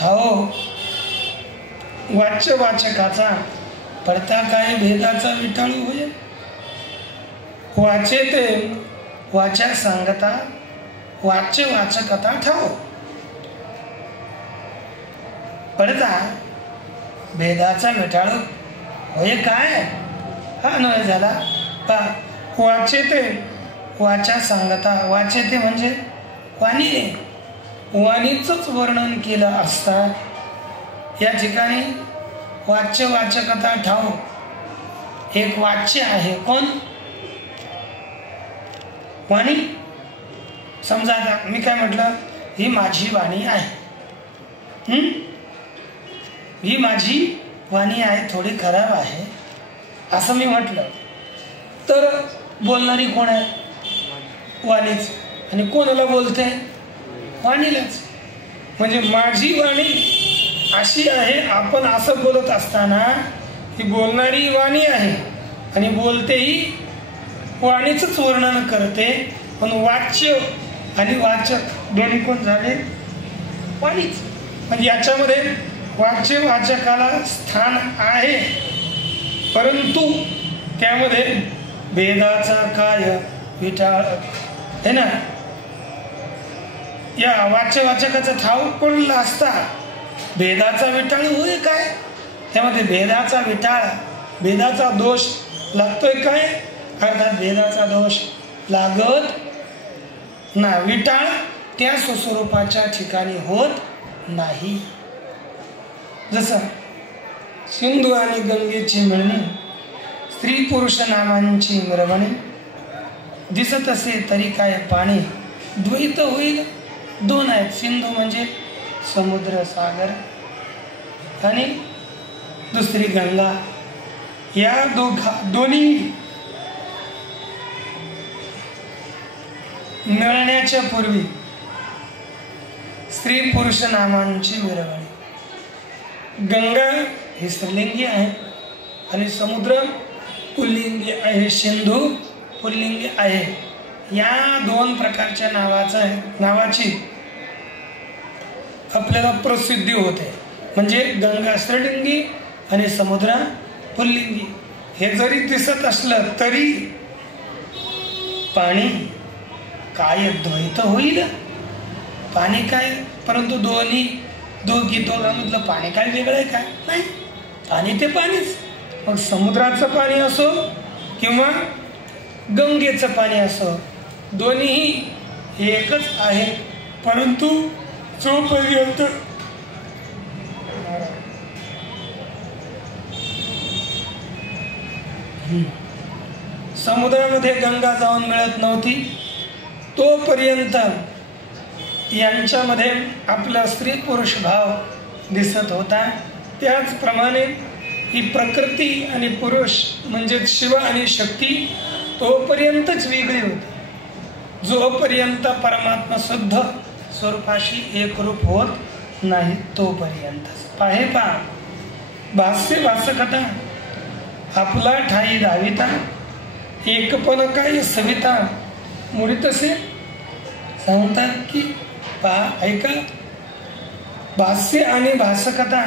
ठाओ वाच्य वाचकाचा पडता काय भेदाचा विटाळू होय. वाचे ते वाचा सांगता वाच्य वाचकता ठाव. पडता भेदाचा विटाळू होय काय हा नव्हे झाला. वाचे ते वाचा सांगता वाचे ते म्हणजे वाणीने वाणीचंच वर्णन केलं असता या ठिकाणी वाच्य वाचकता ठाव. एक वाच्य आहे कोण वाणी. समजा आता मी काय म्हटलं ही माझी वाणी आहे. ही माझी वाणी आहे थोडी खराब आहे असं मी म्हटलं तर बोलणारी कोण आहे वाणीच. आणि कोणाला बोलते वाणीलाच. म्हणजे माझी वाणी अशी आहे आपण असं बोलत असताना ही बोलणारी वाणी आहे आणि बोलतेही वाणीचंच वर्णन करते. पण वाच्य आणि वाचक दोन्ही कोण झाले वाणीच. म्हणजे याच्यामध्ये वाच्य वाचकाला स्थान आहे परंतु त्यामध्ये भेदाचा काय विटाळ है ना. या वाच्य वाचकाचा ठाव पडला असता भेदाचा विटाळ होय काय. त्यामध्ये भेदाचा विटाळ भेदाचा दोष लागतोय काय अर्थात भेदाचा दोष लागत ना. विटाळ त्या स्वस्वरूपाच्या ठिकाणी होत नाही. जसं सिंधू आणि गंगेची मिळणी स्त्री पुरुष नामांची मिरवणी दिसत असे तरी काय पाणी द्वैत होईल. दोन आहेत. सिंधू म्हणजे समुद्र सागर आणि दुसरी गंगा. या दोन्ही मिळण्याच्या पूर्वी स्त्री पुरुष नामांची मिरवणी. गंगा ही स्त्रीलिंगी आहे आणि समुद्र पुल्लिंगी आहे. सिंधू पुल्लिंगी आहे. या दोन प्रकारच्या नावाची आपल्याला प्रसिद्धी होते. म्हणजे गंगा स्त्रीलिंगी आणि समुद्र पुल्लिंगी. हे जरी दिसत असलं तरी पाणी काय द्वैत होईल. पाणी काय परंतु दोघांमधलं पाणी काय वेगळं आहे काय नाही. पाणी ते पाणीच. मग समुद्राचं पाणी असो किंवा गंगेचं पाणी असो दोन्हीही एकच आहे. परंतु जोपर्यंत समुद्रामध्ये गंगा जाऊन मिळत नव्हती तोपर्यंत यांच्यामध्ये आपला स्त्री पुरुष भाव दिसत होता. त्याचप्रमाणे ही प्रकृती आणि पुरुष म्हणजे शिव आणि शक्ती तोपर्यंतच वेगळी होती जोपर्यंत परमात्मा शुद्ध स्वरूपाशी एकरूप होत नाही तोपर्यंत. पाहे पहा भाष्य भासकथा आपला ठाई धाविता एकपण काय सविता मुळीत असे सांगतात की पहा ऐका भाष्य आणि भासकथा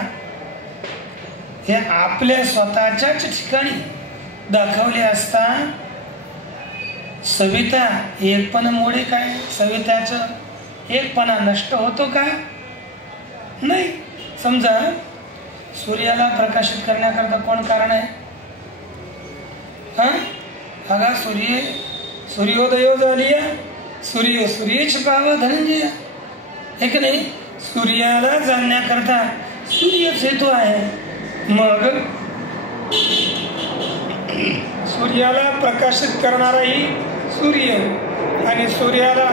हे आपल्या स्वतःच्याच ठिकाणी दाखवले असता सविता एकपणा मोडे काय. सविताचं एकपणा नष्ट होतो का नाही. समजा सूर्याला प्रकाशित करण्याकरता कोण कारण आहे अगा सूर्योदय झाली सूर्यच पाहावा धनंजय हे की नाही. सूर्याला जाणण्याकरता सूर्यच हेतू आहे. मग सूर्याला प्रकाशित करणाराही सूर्य आणि सूर्याला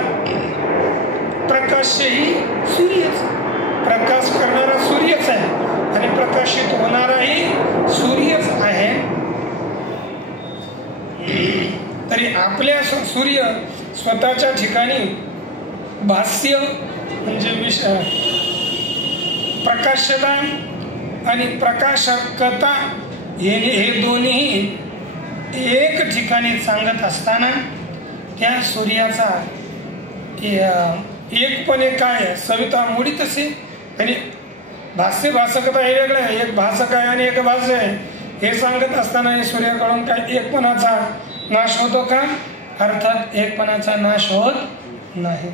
प्रकाशही सूर्यच. प्रकाश करणारा सूर्यच आहे आणि प्रकाशित होणाराही सूर्यच आहे. तरी आपल्या सूर्य स्वतःच्या ठिकाणी भाष्य म्हणजे प्रकाशता आणि प्रकाशकता हे दोन्ही एक ठिकाणी सांगत असताना त्या सूर्याचा एकपणे काय सविता मोडीत असे आणि भास्य भासकता हे वेगळं आहे, एक भासक आहे आणि एक भास्य आहे. हे सांगत असताना सूर्याकडून काय एकपणाचा नाश होतो का? अर्थात एकपणाचा नाश होत नाही.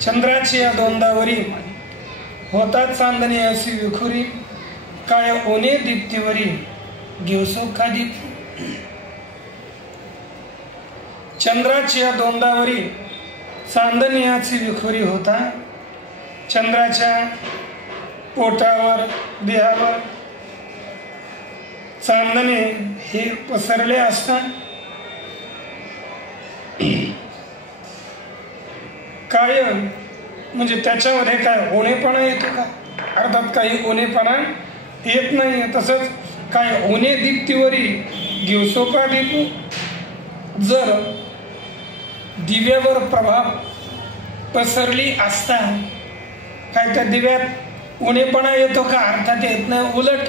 चंद्राची या दोंदावरी होतात चांदणी अशी विखुरी, काय ओने दीप्तीवरी घेवसो का दीप. चंद्राची या दोंदावरी चांदण्याची विखुरी होता. चंद्राच्या पोटावर देहावर चांदणे हे पसरले असतात. काय म्हणजे त्याच्यामध्ये काय ओणेपणा येतो का? अर्थात काही ओणेपणा येत नाही. तसंच काय ओणे दीप्तीवरी घेवसो का दीपू. जर दिव्यावर प्रभाव पसरली असता काय त्या दिव्यात उणेपणा येतो का? अर्थात येत नाही. उलट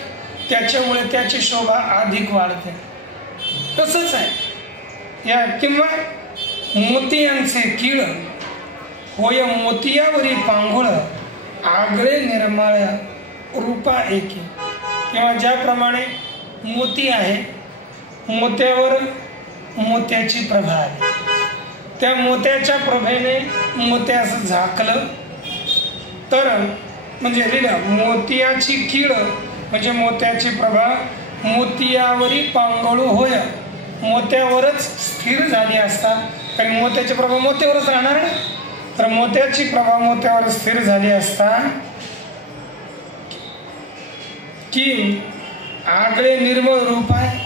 त्याच्यामुळे त्याची शोभा अधिक वाढते. तसंच आहे या किंवा मोतियांचे कीळ होय मोतियावरी पांघोळ आगळे निर्माळ्या रूपा एके. किंवा ज्याप्रमाणे मोती आहे, मोत्यावर मोत्याची प्रभा आहे, त्या मोत्याच्या प्रभेने मोत्यास झाकलं तर म्हणजे मोतियाची कीड म्हणजे मोत्याची प्रभा मोतियावरी पांगळू होय मोत्यावरच स्थिर झाली असता. कारण मोत्याची प्रभा मोत्यावरच राहणार ना, तर मोत्याची प्रभा मोत्यावर स्थिर झाली असता की आगळे निर्मळ रूप आहे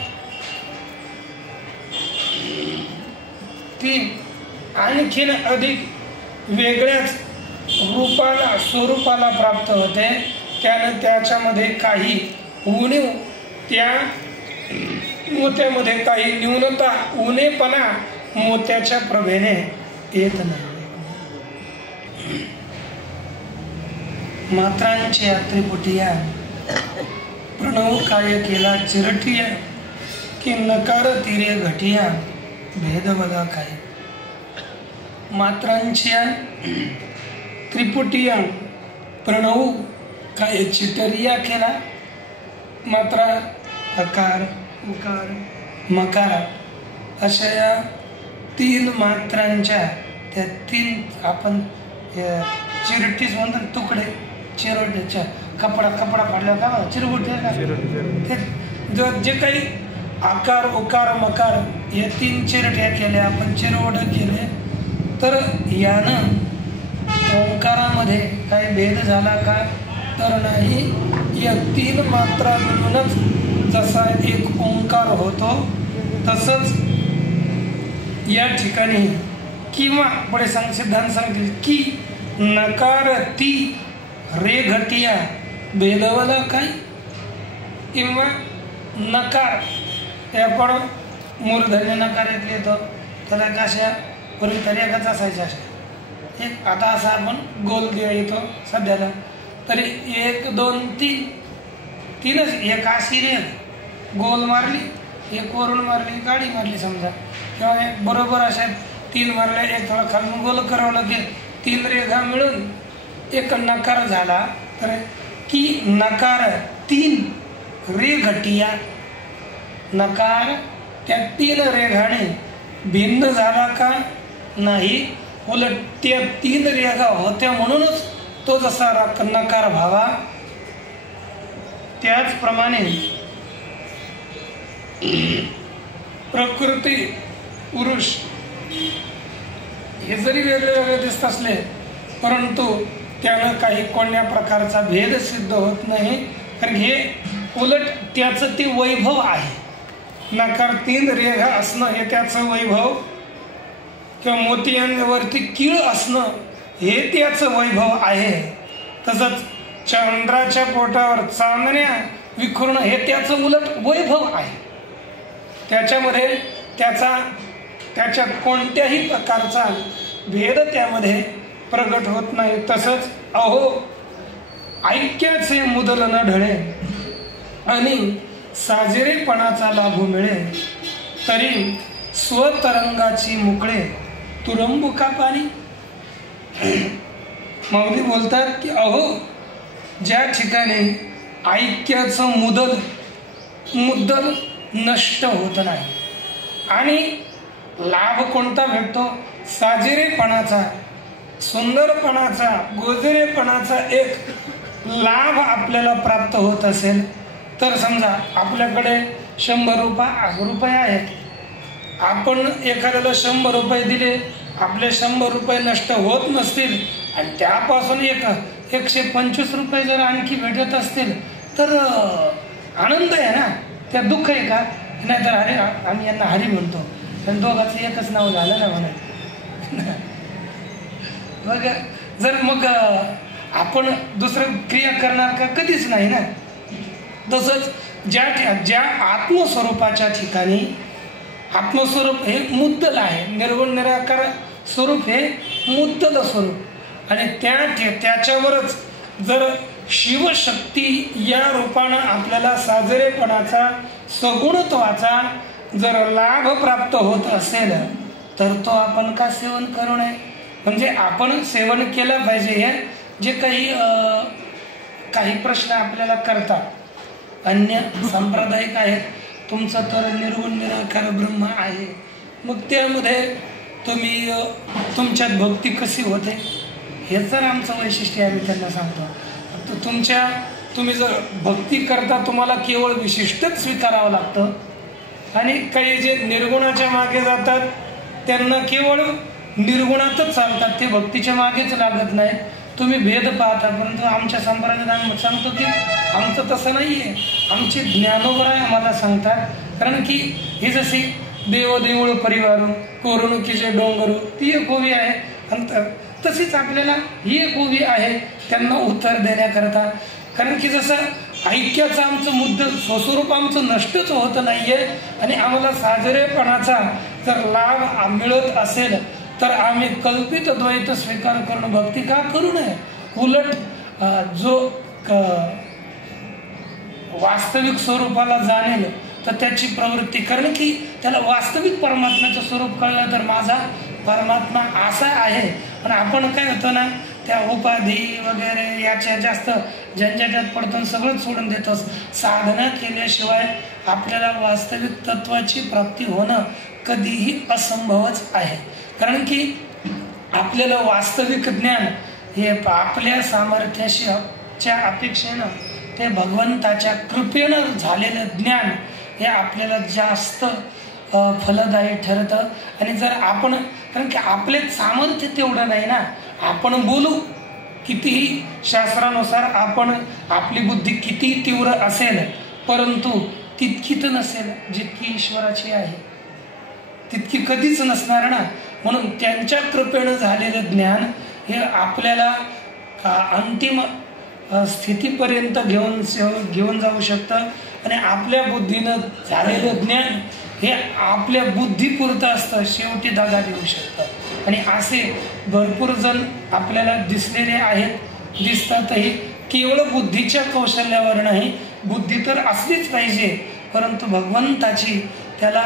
ती आणखीन अधिक वेगळ्याच रूपाला स्वरूपाला प्राप्त होते. त्यानं त्याच्यामध्ये काही उणीव, त्या मोत्यामध्ये काही न्यूनता, उणेपणा मोत्याच्या प्रभेने येत नाही. मात्रांची यात्रेपुटिया प्रणव काय केला चिरटिया की नकार तिरे घटिया भेद बघा काय. मात्रांच्या त्रिपुटिया प्रणव काय चिटरिया केला. मात्रा अकार उकार मकार अशा या तीन मात्रांच्या त्या तीन आपण चिरटीच म्हणतो तुकडे चिरटीच्या कपडा फाडला का चिरगुटे जे काही आकार उकार मकार या तीन चिरट्या केल्या आपण चिरवड केले तर यानं ओंकारामध्ये काही भेद झाला का? तर नाही. या तीन मात्रा मिळूनच जसा एक ओंकार होतो तसंच या ठिकाणी किंवा पुढे सिद्धांत सांगतील की नकार ती रे घटिया भेदवला काय. किंवा नकार हे आपण मूर्धन्य नकार येतो त्याला कशा पूर्वी तरी एकच असायच्या अशा एक. आता असा आपण गोल येतो सध्याला तरी 1 2 3 तीनच एक अशी रे गोल मारली, एक वरून मारली, गाडी मारली समजा किंवा बरोबर अशा 3 मारल्या, एक थोडा खालून गोल करवलं की 3 रेघा मिळून एक नकार झाला. तर की नकार 3 रे घटिया नकार त्या 3 रेघाने भिन्न झाला का? नाही. उलट त्या 3 रेघा होत्या म्हणूनच तो जसा नकार व्हावा. त्याचप्रमाणे प्रकृती पुरुष हे जरी वेगळे वेगळे दिसत असले परंतु त्यानं काही कोणत्या प्रकारचा भेद सिद्ध होत नाही. कारण हे उलट त्याचं ते वैभव आहे. नकार 3 रेघा असणं हे त्याचं वैभव किंवा मोतियांवरती कीळ असणं हे त्याचं वैभव आहे. तसंच चंद्राच्या पोटावर चांदण्या विखुरणं हे त्याचं उलट वैभव आहे. त्याच्यामध्ये त्याच्यात कोणत्याही प्रकारचा भेद त्यामध्ये प्रगट होत नाही. तसंच अहो ऐक्याचे मुदल न ढळे आणि साजेरेपणाचा लाभ मिळे, तरी स्वतरंगाची मुकळे तुरंबू का पाणी. माऊली बोलतात की अहो, ज्या ठिकाणी ऐक्याचं मुद्दल नष्ट होत नाही आणि लाभ कोणता भेटतो, साजेरेपणाचा, सुंदरपणाचा, गोजरेपणाचा एक लाभ आपल्याला प्राप्त होत असेल तर समजा आपल्याकडे 100 रुपये आहेत, आपण एखाद्याला 100 रुपये दिले, आपले 100 रुपये नष्ट होत नसतील आणि त्यापासून 125 रुपये जर आणखी भेटत असतील तर आनंद आहे ना, त्या दुःख आहे का? नाही तर अरे आम्ही यांना हरी म्हणतो, पण दोघांचं एकच नाव झालं ना म्हणा. मग जर मग आपण दुसरं क्रिया करणार का? कधीच नाही ना. तसंच ज्या आत्मस्वरूपाच्या ठिकाणी, आत्मस्वरूप हे मुद्दल आहे, निर्गुण निराकार स्वरूप हे मुद्दल स्वरूप, आणि त्याच्यावरच जर शिवशक्ती या रूपानं आपल्याला साजरेपणाचा, सगुणत्वाचा जर लाभ प्राप्त होत असेल तर तो आपण का सेवन करू नये? म्हणजे आपण सेवन केलं पाहिजे. हे जे काही प्रश्न आपल्याला करतात, अन्य सांप्रदायिक आहेत, तुमचं तर निर्गुण निराकार ब्रह्म आहे, मग त्यामध्ये तुम्ही तुमच्यात भक्ती कशी होते, हे जर आमचं वैशिष्ट्य आम्ही त्यांना सांगतो. तुम्ही जर भक्ती करता, तुम्हाला केवळ विशिष्टच स्वीकारावं लागतं, आणि काही जे निर्गुणाच्या मागे जातात त्यांना केवळ निर्गुणातच चालतात, ते भक्तीच्या मागेच लागत नाही. तुम्ही भेद पाहता, परंतु आमच्या संप्रदायात सांगतो की आमचं तसं नाही आहे. आमचे ज्ञानोबराय आम्हाला सांगतात, कारण की हे जशी देव देऊळ परिवारू कोरणुकीचे डोंगरू ती एक ओवी आहे, आणि तशीच आपल्याला ही एक ओवी आहे त्यांना उत्तर देण्याकरता. कारण की जसं ऐक्याचं आमचं मुद्दल स्वस्वरूप आमचं नष्टच होत नाहीये, आणि आम्हाला साजरेपणाचा जर लाभ मिळत असेल तर आम्ही कल्पित द्वैत स्वीकार करून भक्ती का करू नये? उलट जो वास्तविक स्वरूपाला जाणेल तर त्याची प्रवृत्ती, कारण की त्याला वास्तविक परमात्म्याचं स्वरूप कळलं तर माझा परमात्मा असा आहे. पण आपण काय होतं ना, त्या उपाधी वगैरे याच्या जास्त झंझाटात पडतो, सगळं सोडून देतो. साधना केल्याशिवाय आपल्याला वास्तविक तत्वाची प्राप्ती होणं कधीही असंभवच आहे. कारण की आपल्याला वास्तविक ज्ञान हे आपल्या सामर्थ्याच्या अपेक्षेनं, ते भगवंताच्या कृपेनं झालेलं ज्ञान हे आपल्याला जास्त फलदायी ठरतं. आणि जर आपण, कारण की आपले सामर्थ्य तेवढं नाही ना, आपण बोलू कितीही शास्त्रानुसार, आपली बुद्धी किती तीव्र असेल परंतु तितकी तर नसेल जितकी ईश्वराची आहे, तितकी कधीच नसणार ना. म्हणून त्यांच्या कृपेनं झालेलं ज्ञान हे आपल्याला अंतिम स्थितीपर्यंत घेऊन जाऊ शकतं. आणि आपल्या बुद्धीनं झालेलं ज्ञान हे आपल्या बुद्धीपुरतं असतं, शेवटी दगा देऊ शकतं. आणि असे भरपूर जण आपल्याला दिसलेले आहेत, दिसतातही. केवळ बुद्धीच्या कौशल्यावर नाही, बुद्धी तर असलीच पाहिजे, परंतु भगवंताची, त्याला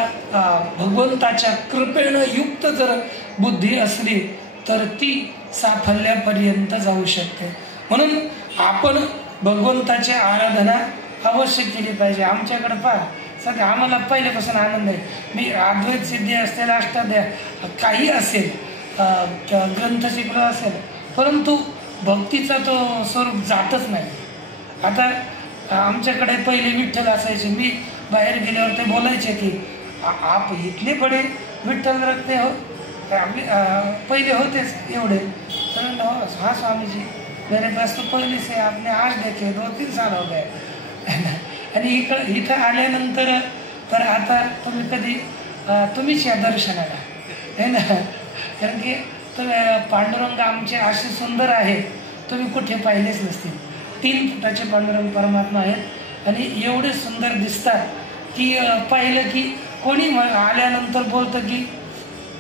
भगवंताच्या कृपेनं युक्त जर बुद्धी असली तर ती साफल्यापर्यंत जाऊ शकते. म्हणून आपण भगवंताची आराधना अवश्य केली पाहिजे. आमच्याकडे पहा, सध्या आम्हाला पहिल्यापासून आनंद आहे. मी अद्वैत सिद्धी असतील, अष्टाध्याय काही असेल, ग्रंथ शिकलो असेल, परंतु भक्तीचा तो स्वरूप जातच नाही. आता आमच्याकडे पहिले विठ्ठल असायचे, मी बाहेर गेल्यावर ते बोलायचे की आप इतले बडे विठ्ठल रखते हो, आपले पहिले होतेच एवढे. तर हाँ स्वामी जी, मेरे पास तो पहले से आपने आज देखे 2-3 साल हो गए. आणि इथं आल्यानंतर तर आता तुम्हीच या दर्शनाला आहे ना, कारण की पांडुरंग आमचे असे सुंदर आहेत, तुम्ही कुठे पाहिलेच नसतील. 3 फुटाचे पांडुरंग परमात्मा आहेत आणि एवढे सुंदर दिसतात की पाहिलं की कोणी आल्यानंतर बोलतं की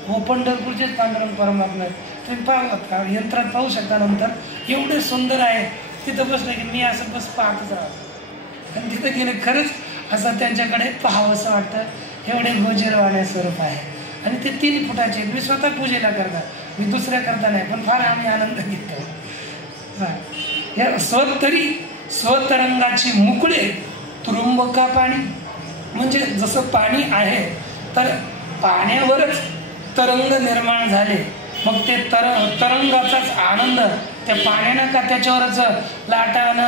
हो पंढरपूरचेच पांडुरंग परमात्मा आहेत. तुम्ही यंत्रात पाहू शकता नंतर, एवढे सुंदर आहे. तिथं बसलं की मी असं पाहतच राहतो. आणि तिथं गेलं खरंच असं त्यांच्याकडे पाहावंसं वाटतं. एवढे गोजरवाण्या स्वरूप आहे आणि ते 3 फुटाचे. मी स्वतः पूजेला करतात, मी दुसऱ्या करता नाही, पण फार आम्ही आनंद घेतो. हे स्वतरंगाची मुकळे तुरुंबका पाणी, म्हणजे जसं पाणी आहे तर पाण्यावरच तरंग निर्माण झाले, मग ते तरंगाचाच आनंद त्या पाण्यानं का त्याच्यावरच लाटानं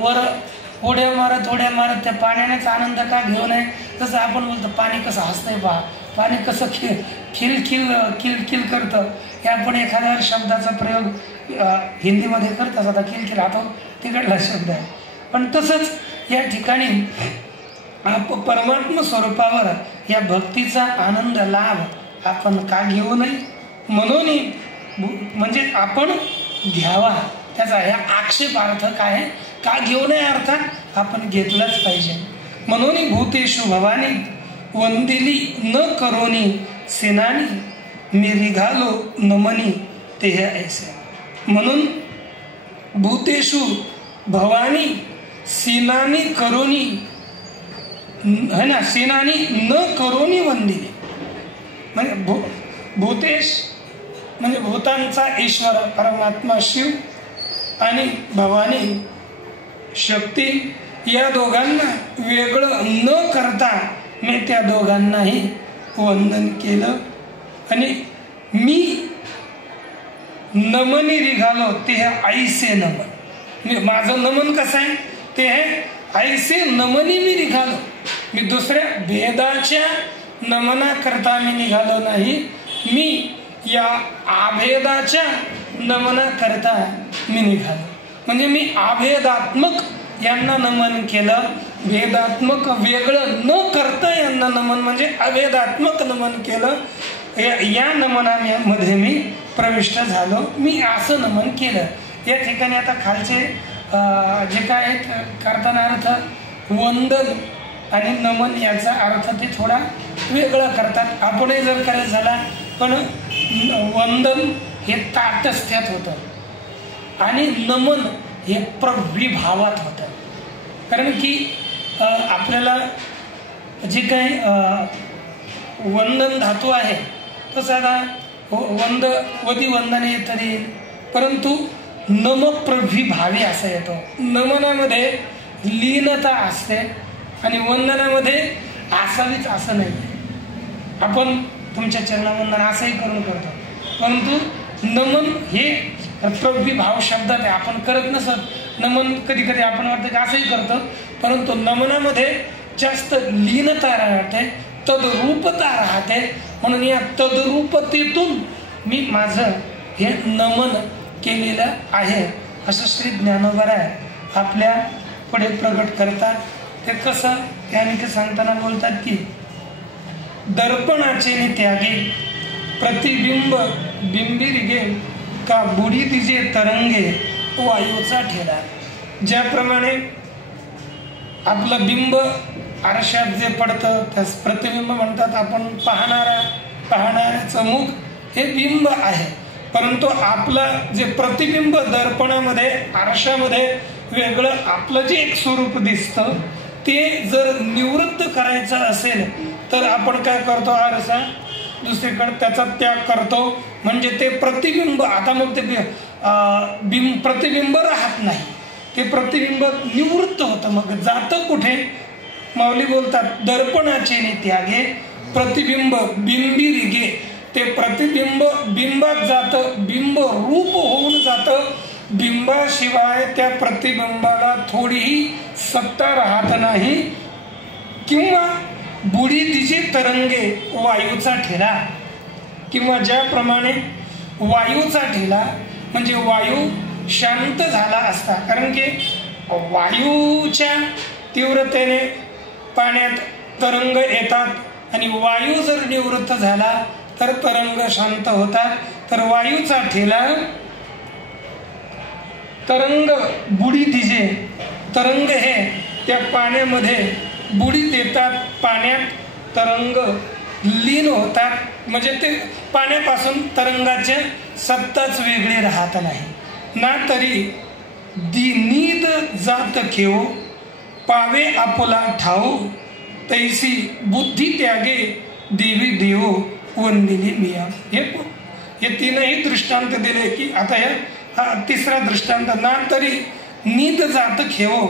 वर उड्या मारत त्या पाण्यानेच आनंद का घेऊ नये. जसं आपण बोलतो पाणी कसं हसतंय पहा, पाणी कसं किलकिल करतं. हे आपण एखाद्या शब्दाचा प्रयोग हिंदीमध्ये करत असता, किलकिल हा तो तिकडला शब्द आहे. पण तसंच या ठिकाणी परमात्म स्वरूपावर या भक्तीचा आनंद लाभ आपण का घेऊ नये, म्हणून म्हणजे आपण घ्यावा. त्याचा ह्या आक्षेपार्थ काय का घेऊ नये अर्थात आपण घेतलंच पाहिजे. म्हणून भूतेषु भवानी वंदिली न करोनी सेनानी मी निघालो नमनी ते ऐसे. म्हणून भूतेषु भवानी सेनानी करोनी है ना, सेनानी न करोनी वंदिली, म्हणजे भूतेश म्हणजे भूतांचा ईश्वर परमात्मा शिव आणि भवानी शक्ती, या दोघांना वेगळं न करता मी त्या दोघांनाही वंदन केलं. आणि मी नमनी निघालो ते ऐसे नमन. माझं नमन कसं आहे ते ऐसे नमनी मी निघालो. मी दुसऱ्या भेदाच्या नमनाकरता मी निघालो नाही, मी या आभेदाच्या नमनाकरता मी निघालो. म्हणजे मी आभेदात्मक यांना नमन केलं, भेदात्मक वेगळं न करता यांना नमन म्हणजे अभेदात्मक नमन केलं. या नमनामध्ये मी प्रविष्ट झालो, मी असं नमन केलं. या ठिकाणी आता खालचे जे काय आहेत करताना अर्थ वंदन आणि नमन याचा अर्थ ते थोडा वेगळा करतात. आपणही जर करायचं झाला, पण वंदन हे ताटस्थ्यात होतं आणि नमन हे प्रविभावात होतं. कारण की आपल्याला जे काही वंदन धातू आहे तो साधा वदी वंदने तरी, परंतु नम प्रविभावे असा येतो. नमनामध्ये लीनता असते आणि वंदनामध्ये असावीच असं नाही. आपण तुमच्या चरणावंदन असंही करून करतो, परंतु नमन हे प्रविभाव शब्दात आहे. आपण करत नसत नमन, कधी कधी आपण वाटतं की असंही करतो, परंतु नमनामध्ये जास्त लीनता राहते, तद्रूपता राहते. म्हणून या तद्रूपतेतून मी माझं हे नमन केलेलं आहे असं श्री ज्ञानोबराय आपल्या पुढे प्रगट करतात. ते कसं त्यांनी सांगताना बोलतात की दर्पणाचे त्यागे प्रतिबिंब बिंबिरिगे का बुडी तिचे तरंगे वायूचा ठेला. ज्याप्रमाणे आपलं बिंब आरशात जे पडतं त्यास प्रतिबिंब म्हणतात. आपण पाहणाऱ्याचं मुख हे बिंब आहे, परंतु आपलं जे प्रतिबिंब दर्पणामध्ये आरशामध्ये वेगळं आपलं जे एक स्वरूप दिसतं ते जर निवृत्त करायचं असेल तर आपण काय करतो, आरसा दुसरीकडे त्याचा त्याग करतो. म्हणजे ते प्रतिबिंब आता मग ते प्रतिबिंब राहत नाही, ते प्रतिबिंब निवृत्त होतं. मग जातं कुठे? माऊली बोलतात दर्पणाचे त्यागे प्रतिबिंब बिंबिरिगे. ते प्रतिबिंब बिंबात जातं, बिंब रूप होऊन जातं. बिंबाशिवाय त्या प्रतिबिंबाला थोडीही सत्ता राहत नाही. किंवा बुडी तिचे तरंगे वायूचा ठेला, किंवा ज्याप्रमाणे वायूचा ठेला म्हणजे वायू शांत झाला असता. कारण की वायूच्या तीव्रतेने पाण्यात तरंग येतात आणि वायू जर निवृत्त झाला तर तरंग शांत होतात. तर वायूचा ठेला तरंग बुडी तिचे, तरंग हे त्या पाण्यामध्ये बुडीत येतात, पाण्यात तरंग लीन होतात. म्हणजे ते पाण्यापासून तरंगाचे सत्ताच वेगळी राहत नाही. ना तरी नीद जात खेव पावे आपुला ठाऊ तैसी बुद्धी त्यागे देवी देवो वंदिली मिया. हे तीनही दृष्टांत दिले की आता हा तिसरा दृष्टांत ना तरी नीद जात खेवो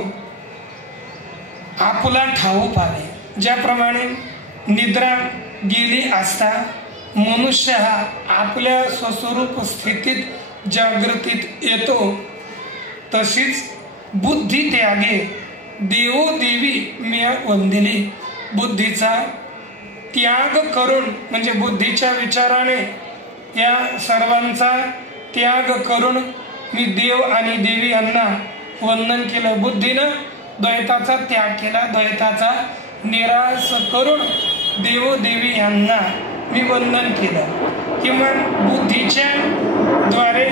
आपुला ठाऊ पावे. ज्याप्रमाणे निद्रा गेली असता मनुष्य हा आपल्या स्वस्वरूप स्थितीत जागृतीत येतो, तशीच बुद्धी त्यागे देवो देवी मिया वंदिली. बुद्धीचा त्याग करून म्हणजे बुद्धीच्या विचाराने या सर्वांचा त्याग करून मी देव आणि देवी यांना वंदन केलं. बुद्धीनं द्वैताचा त्याग केला, द्वैताचा निराश करून देवो देवी यांना मी वंदन केलं. किंवा बुद्धीच्या द्वारे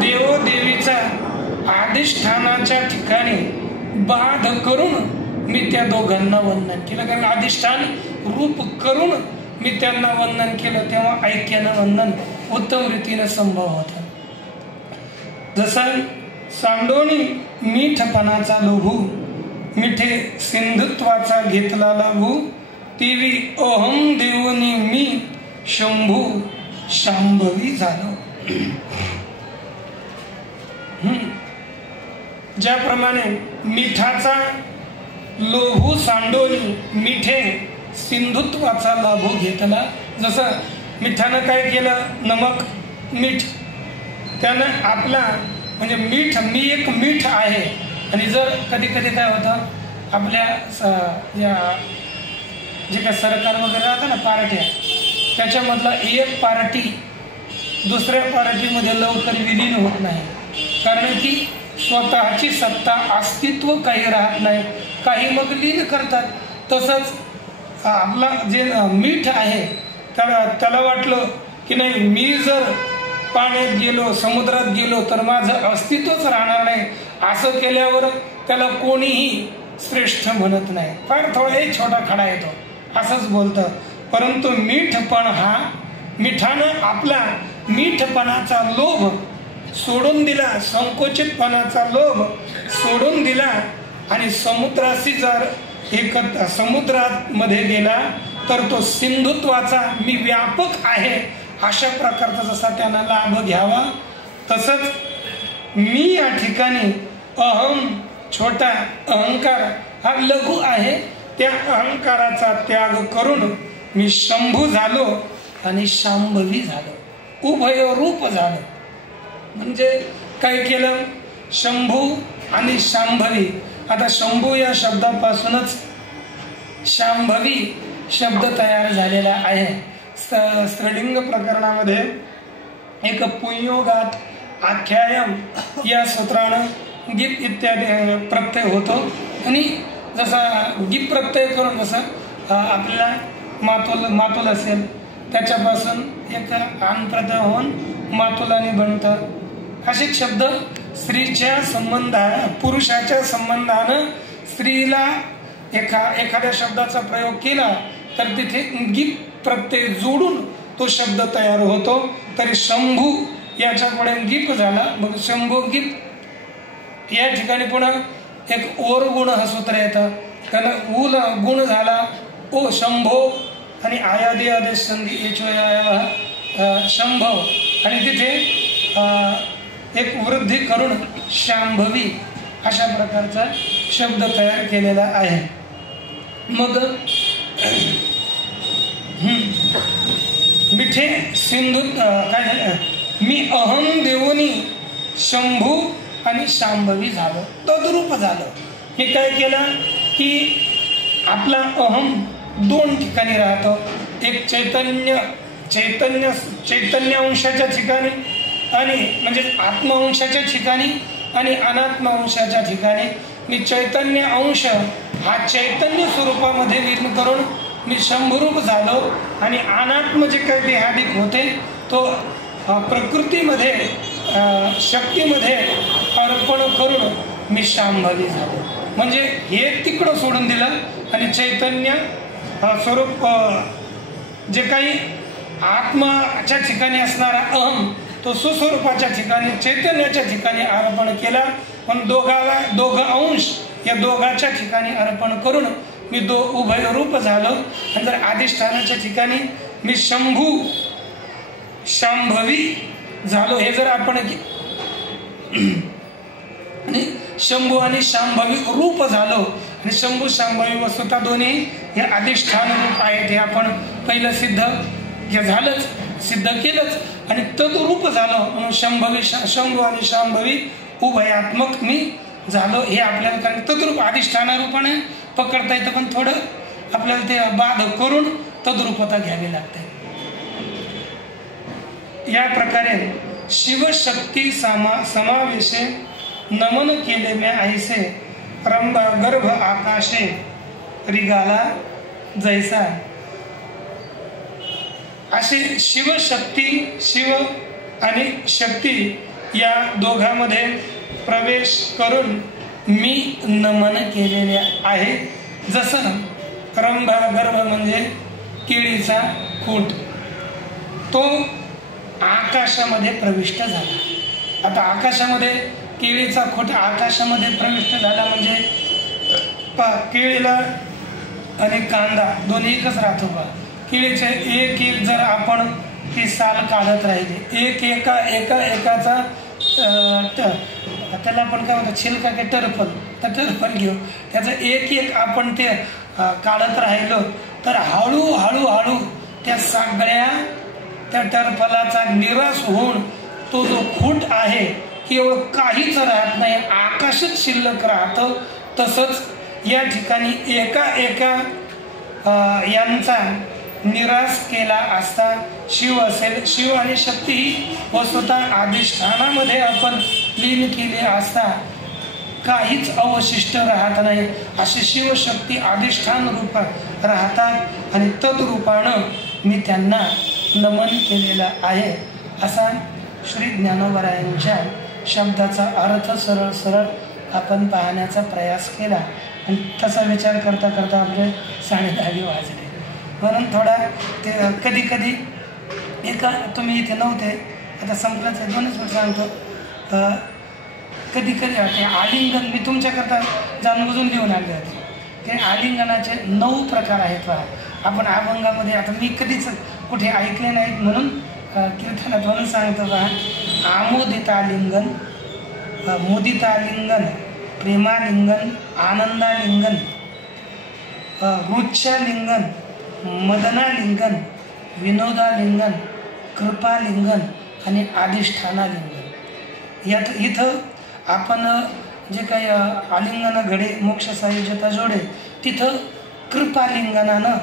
देवो देवीचा अधिष्ठानाच्या ठिकाणी बाध करून मी त्या दोघांना वंदन केलं. कारण अधिष्ठान रूप करून मी त्यांना वंदन केलं, तेव्हा ऐक्यानं वंदन उत्तम रीतीनं संभव होतं. जसं सांडोणी मीठपणाचा लोभू मिठे सिंधुत्वाचा घेतला लाभू, तेवी अहम देवनी मी शंभू शांभवी झालो. ज्याप्रमाणे मिठाचा लोभू सांडोनी मिठे सिंधुत्वाचा लाभू घेतला. जसं मिठानं काय केलं, नमक मीठ त्यानं आपला म्हणजे मीठ मी एक मीठ आहे. आणि जर कधी कधी काय होतं आपल्या या जे काय सरकार वगैरे राहतं ना पार्ट्या, त्याच्यामधला एक पार्टी दुसऱ्या पार्टीमध्ये लवकर विलीन होत नाही, कारण की स्वतःची सत्ता अस्तित्व काही राहत नाही, काही मग लीन करतात. तसंच आपला जे मीठ आहे त्याला वाटलं की नाही मी जर पाण्यात गेलो समुद्रात गेलो तर माझं अस्तित्वच राहणार नाही. असं केल्यावर त्याला कोणीही श्रेष्ठ म्हणत नाही, फार थोडा एक छोटा खडा येतो असंच बोलतं. परंतु मीठपण हा मिठानं आपला मीठपणाचा लोभ सोडून दिला, संकोचितपणाचा लोभ सोडून दिला आणि समुद्राशी जर समुद्रात मध्ये गेला तर तो सिंधुत्वाचा मी व्यापक आहे अशा प्रकारचा जसा त्यांना लाभ घ्यावा, तसंच मी या ठिकाणी अहम छोटा अहंकार हा लघु आहे, त्या अहंकाराचा त्याग करून मी शंभू झालो आणि शांभवी झालो, उभय रूप झालो. म्हणजे काय केलं, शंभू आणि शांभवी. आता शंभू या शब्दापासूनच शांभवी शब्द तयार झालेला आहे. स्त्रीलिंग प्रकरणामध्ये एक पुंयोगात आख्यायम या सूत्रानं गीत इत्यादी प्रत्यय होतो. आणि जसा गीत प्रत्यय करून जसं आपल्याला मातुल असेल त्याच्यापासून एक आन प्रत्यय होऊन मातुलाने बनतं. असे शब्द स्त्रीच्या पुरुषाच्या संबंधानं स्त्रीला एखाद्या शब्दाचा प्रयोग केला तर तिथे गीत प्रत्यय जोडून तो शब्द तयार होतो. तरी शंभू याच्यापुढे गीत झाला, मग शंभू गीत या ठिकाणी पुन्हा एक ओर गुण हा सूत्र येतं, कारण ऊल गुण झाला ओ शंभो आणि आयादी आदेश संधी शंभव आणि तिथे एक वृद्धी करून शांभवी अशा प्रकारचा शब्द तयार केलेला आहे. मग मिठे सिंधू काय मी अहम देवोनी शंभू आणि शांभवी झालो, तद्रूप झालं. हे काय केलं की आपला अहम दोन ठिकाणी राहतो, एक चैतन्य अंशाच्या ठिकाणी आणि म्हणजे आत्म अंशाच्या ठिकाणी आणि अनात्म अंशाच्या ठिकाणी. मी चैतन्य अंश हा चैतन्य स्वरूपामध्ये लीन करून मी शंभरूप झालो आणि अनात्म जे काही देहाधिक होते तो प्रकृतीमध्ये शक्तीमध्ये अर्पण करून मी शांभवी झालो. म्हणजे हे तिकडं सोडून दिलं आणि चैतन्य स्वरूप जे काही आत्माच्या ठिकाणी असणारा अहम तो सुस्वरूपाच्या ठिकाणी चैतन्याच्या ठिकाणी अर्पण केला. पण दोघं अंश या दोघांच्या ठिकाणी अर्पण करून मी उभय रूप झालो. आणि जर अधिष्ठानाच्या ठिकाणी मी शंभू शांभवी झालो, हे जर आपण आणि शंभू आणि शांभवी रूप झालो. आणि शंभू शांभवी वस्तुता दोन्ही हे अधिष्ठान रूप आहेत, हे आपण पहिलं सिद्ध हे झालंच, सिद्ध केलंच. आणि तद्रूप झालो म्हणून शंभू आणि शांभवी उभयात्मक मी झालो. हे आपल्याला कारण तद्रूप अधिष्ठानारूपाने पकडता येतं, पण थोडं आपल्याला ते बाध करून तद्रूपता घ्यावी लागते. या प्रकारे शिवशक्ती समावेशे नमन केले मैं ऐसे रंभ गर्भ आकाशे रिगाला जैसा. असे शिवशक्ती, शिव आणि शक्ती या दोघांमध्ये प्रवेश करून मी नमन केलेले आहे. जसं रंभ गर्भ म्हणजे केळीचा खोट, तो आकाशामध्ये प्रविष्ट झाला. आता आकाशामध्ये केळीचा खोट आकाशामध्ये प्रविष्ट झाला म्हणजे केळीला आणि कांदा दोन्ही एकच राहतो बा. केळीचे एक एक जर आपण ती साल काढत राहिली, एकाचा त्याला आपण काय म्हणतो छिलका की टरफल घेऊ, त्याचं एक आपण ते काढत राहिलो तर हळूहळू त्या सगळ्या त्या टरफलाचा निराश होऊन तो जो खूट आहे केवळ काहीच राहत नाही, आकाशच शिल्लक राहतं. तसंच या ठिकाणी एका यांचा निराश केला असता शिव असेल, शिव आणि शक्ती ही वस्तुतः अधिष्ठानामध्ये आपण लीन केले असता काहीच अवशिष्ट राहत नाही. असे शिवशक्ती अधिष्ठान रूपात राहतात आणि तद्रूपानं मी त्यांना नमन केलेला आहे. असा श्री ज्ञानोबरायांच्या शब्दाचा अर्थ सरळ आपण पाहण्याचा प्रयास केला. आणि तसा विचार करता करता आपले 10:30 वाजले. म्हणून थोडा ते कधी एका तुम्ही इथे नव्हते, आता संपलंच आहे, 2च मिनिट सांगतो. कधी ते आलिंगन मी तुमच्याकरता जाणून लिहून आणले होते. ते आलिंगनाचे 9 प्रकार आहेत पहा. आपण अभंगामध्ये आता मी कधीच कुठे ऐकले नाहीत म्हणून कीर्तनात म्हणून सांगतो पहा. आमोदितालिंगन, मुदितालिंगन, प्रेमालिंगन, आनंदालिंगन, वृक्षालिंगन, मदनालिंगन, विनोदालिंगन, कृपालिंगन आणि अधिष्ठानालिंगन. इथं आपण जे काही आलिंगन घडे मोक्ष सायुज्यता जोडे, तिथं कृपालिंगनानं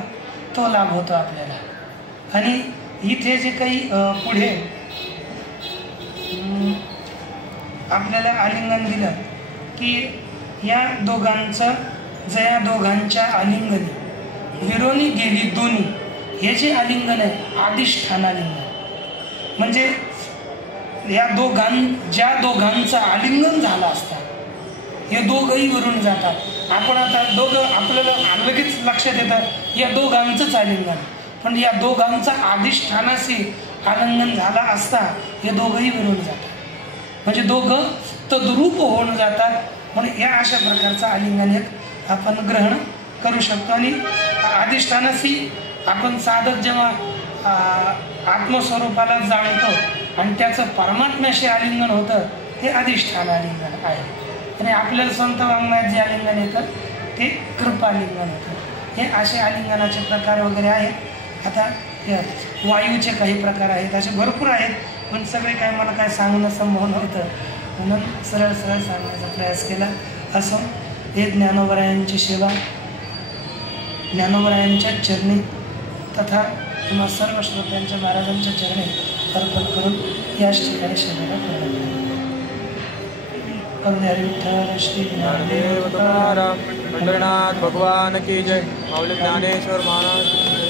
तो लाभ होतो आपल्याला. आणि इथे जे काही पुढे आपल्याला आलिंगन दिलं की या दोघांचं जया दोघांच्या आलिंगनी विरोनी गेली दोन्ही, हे जे आलिंगन आहे अधिष्ठानालिंगन. म्हणजे या ज्या दोघांचं आलिंगन झालं असतं हे दोघंही विरून जातात. आपण आता आपल्याला लगेच लक्षात येतं या दोघांचंच आलिंगन, पण या दोघांचा अधिष्ठानाशी आलिंगन झाला असता हे दोघंही विरून जातात. म्हणजे दोघं तद्रूप होऊन जातात. म्हणून या अशा प्रकारचं आलिंगन एक आपण ग्रहण करू शकतो. आणि अधिष्ठानाशी आपण साधक जेव्हा आत्मस्वरूपाला जाणतो आणि त्याचं परमात्म्याशी आलिंगन होतं ते अधिष्ठान आलिंगन आहे. आणि आपल्याला संत वाङ्मयात जे आलिंगन येतं ते कृपालिंगन होतं. हे असे आलिंगनाचे प्रकार वगैरे आहेत. आता वायूचे काही प्रकार आहेत, असे भरपूर आहेत, पण सगळे काय मला काय सांगणं संभव नव्हतं म्हणून सरळ सांगण्याचा प्रयास केला. असं हे ज्ञानोबरायांची सेवा ज्ञानोबरायांच्या चरणी तथा तुम्हा सर्व श्रोत्यांच्या महाराजांच्या चरणी अर्पण करून याच ठिकाणी सेवेला प्रेरणा करून विठ्ठल श्री ज्ञानदेव पंढरीनाथ भगवान की जय. माऊली ज्ञानेश्वर महाराज.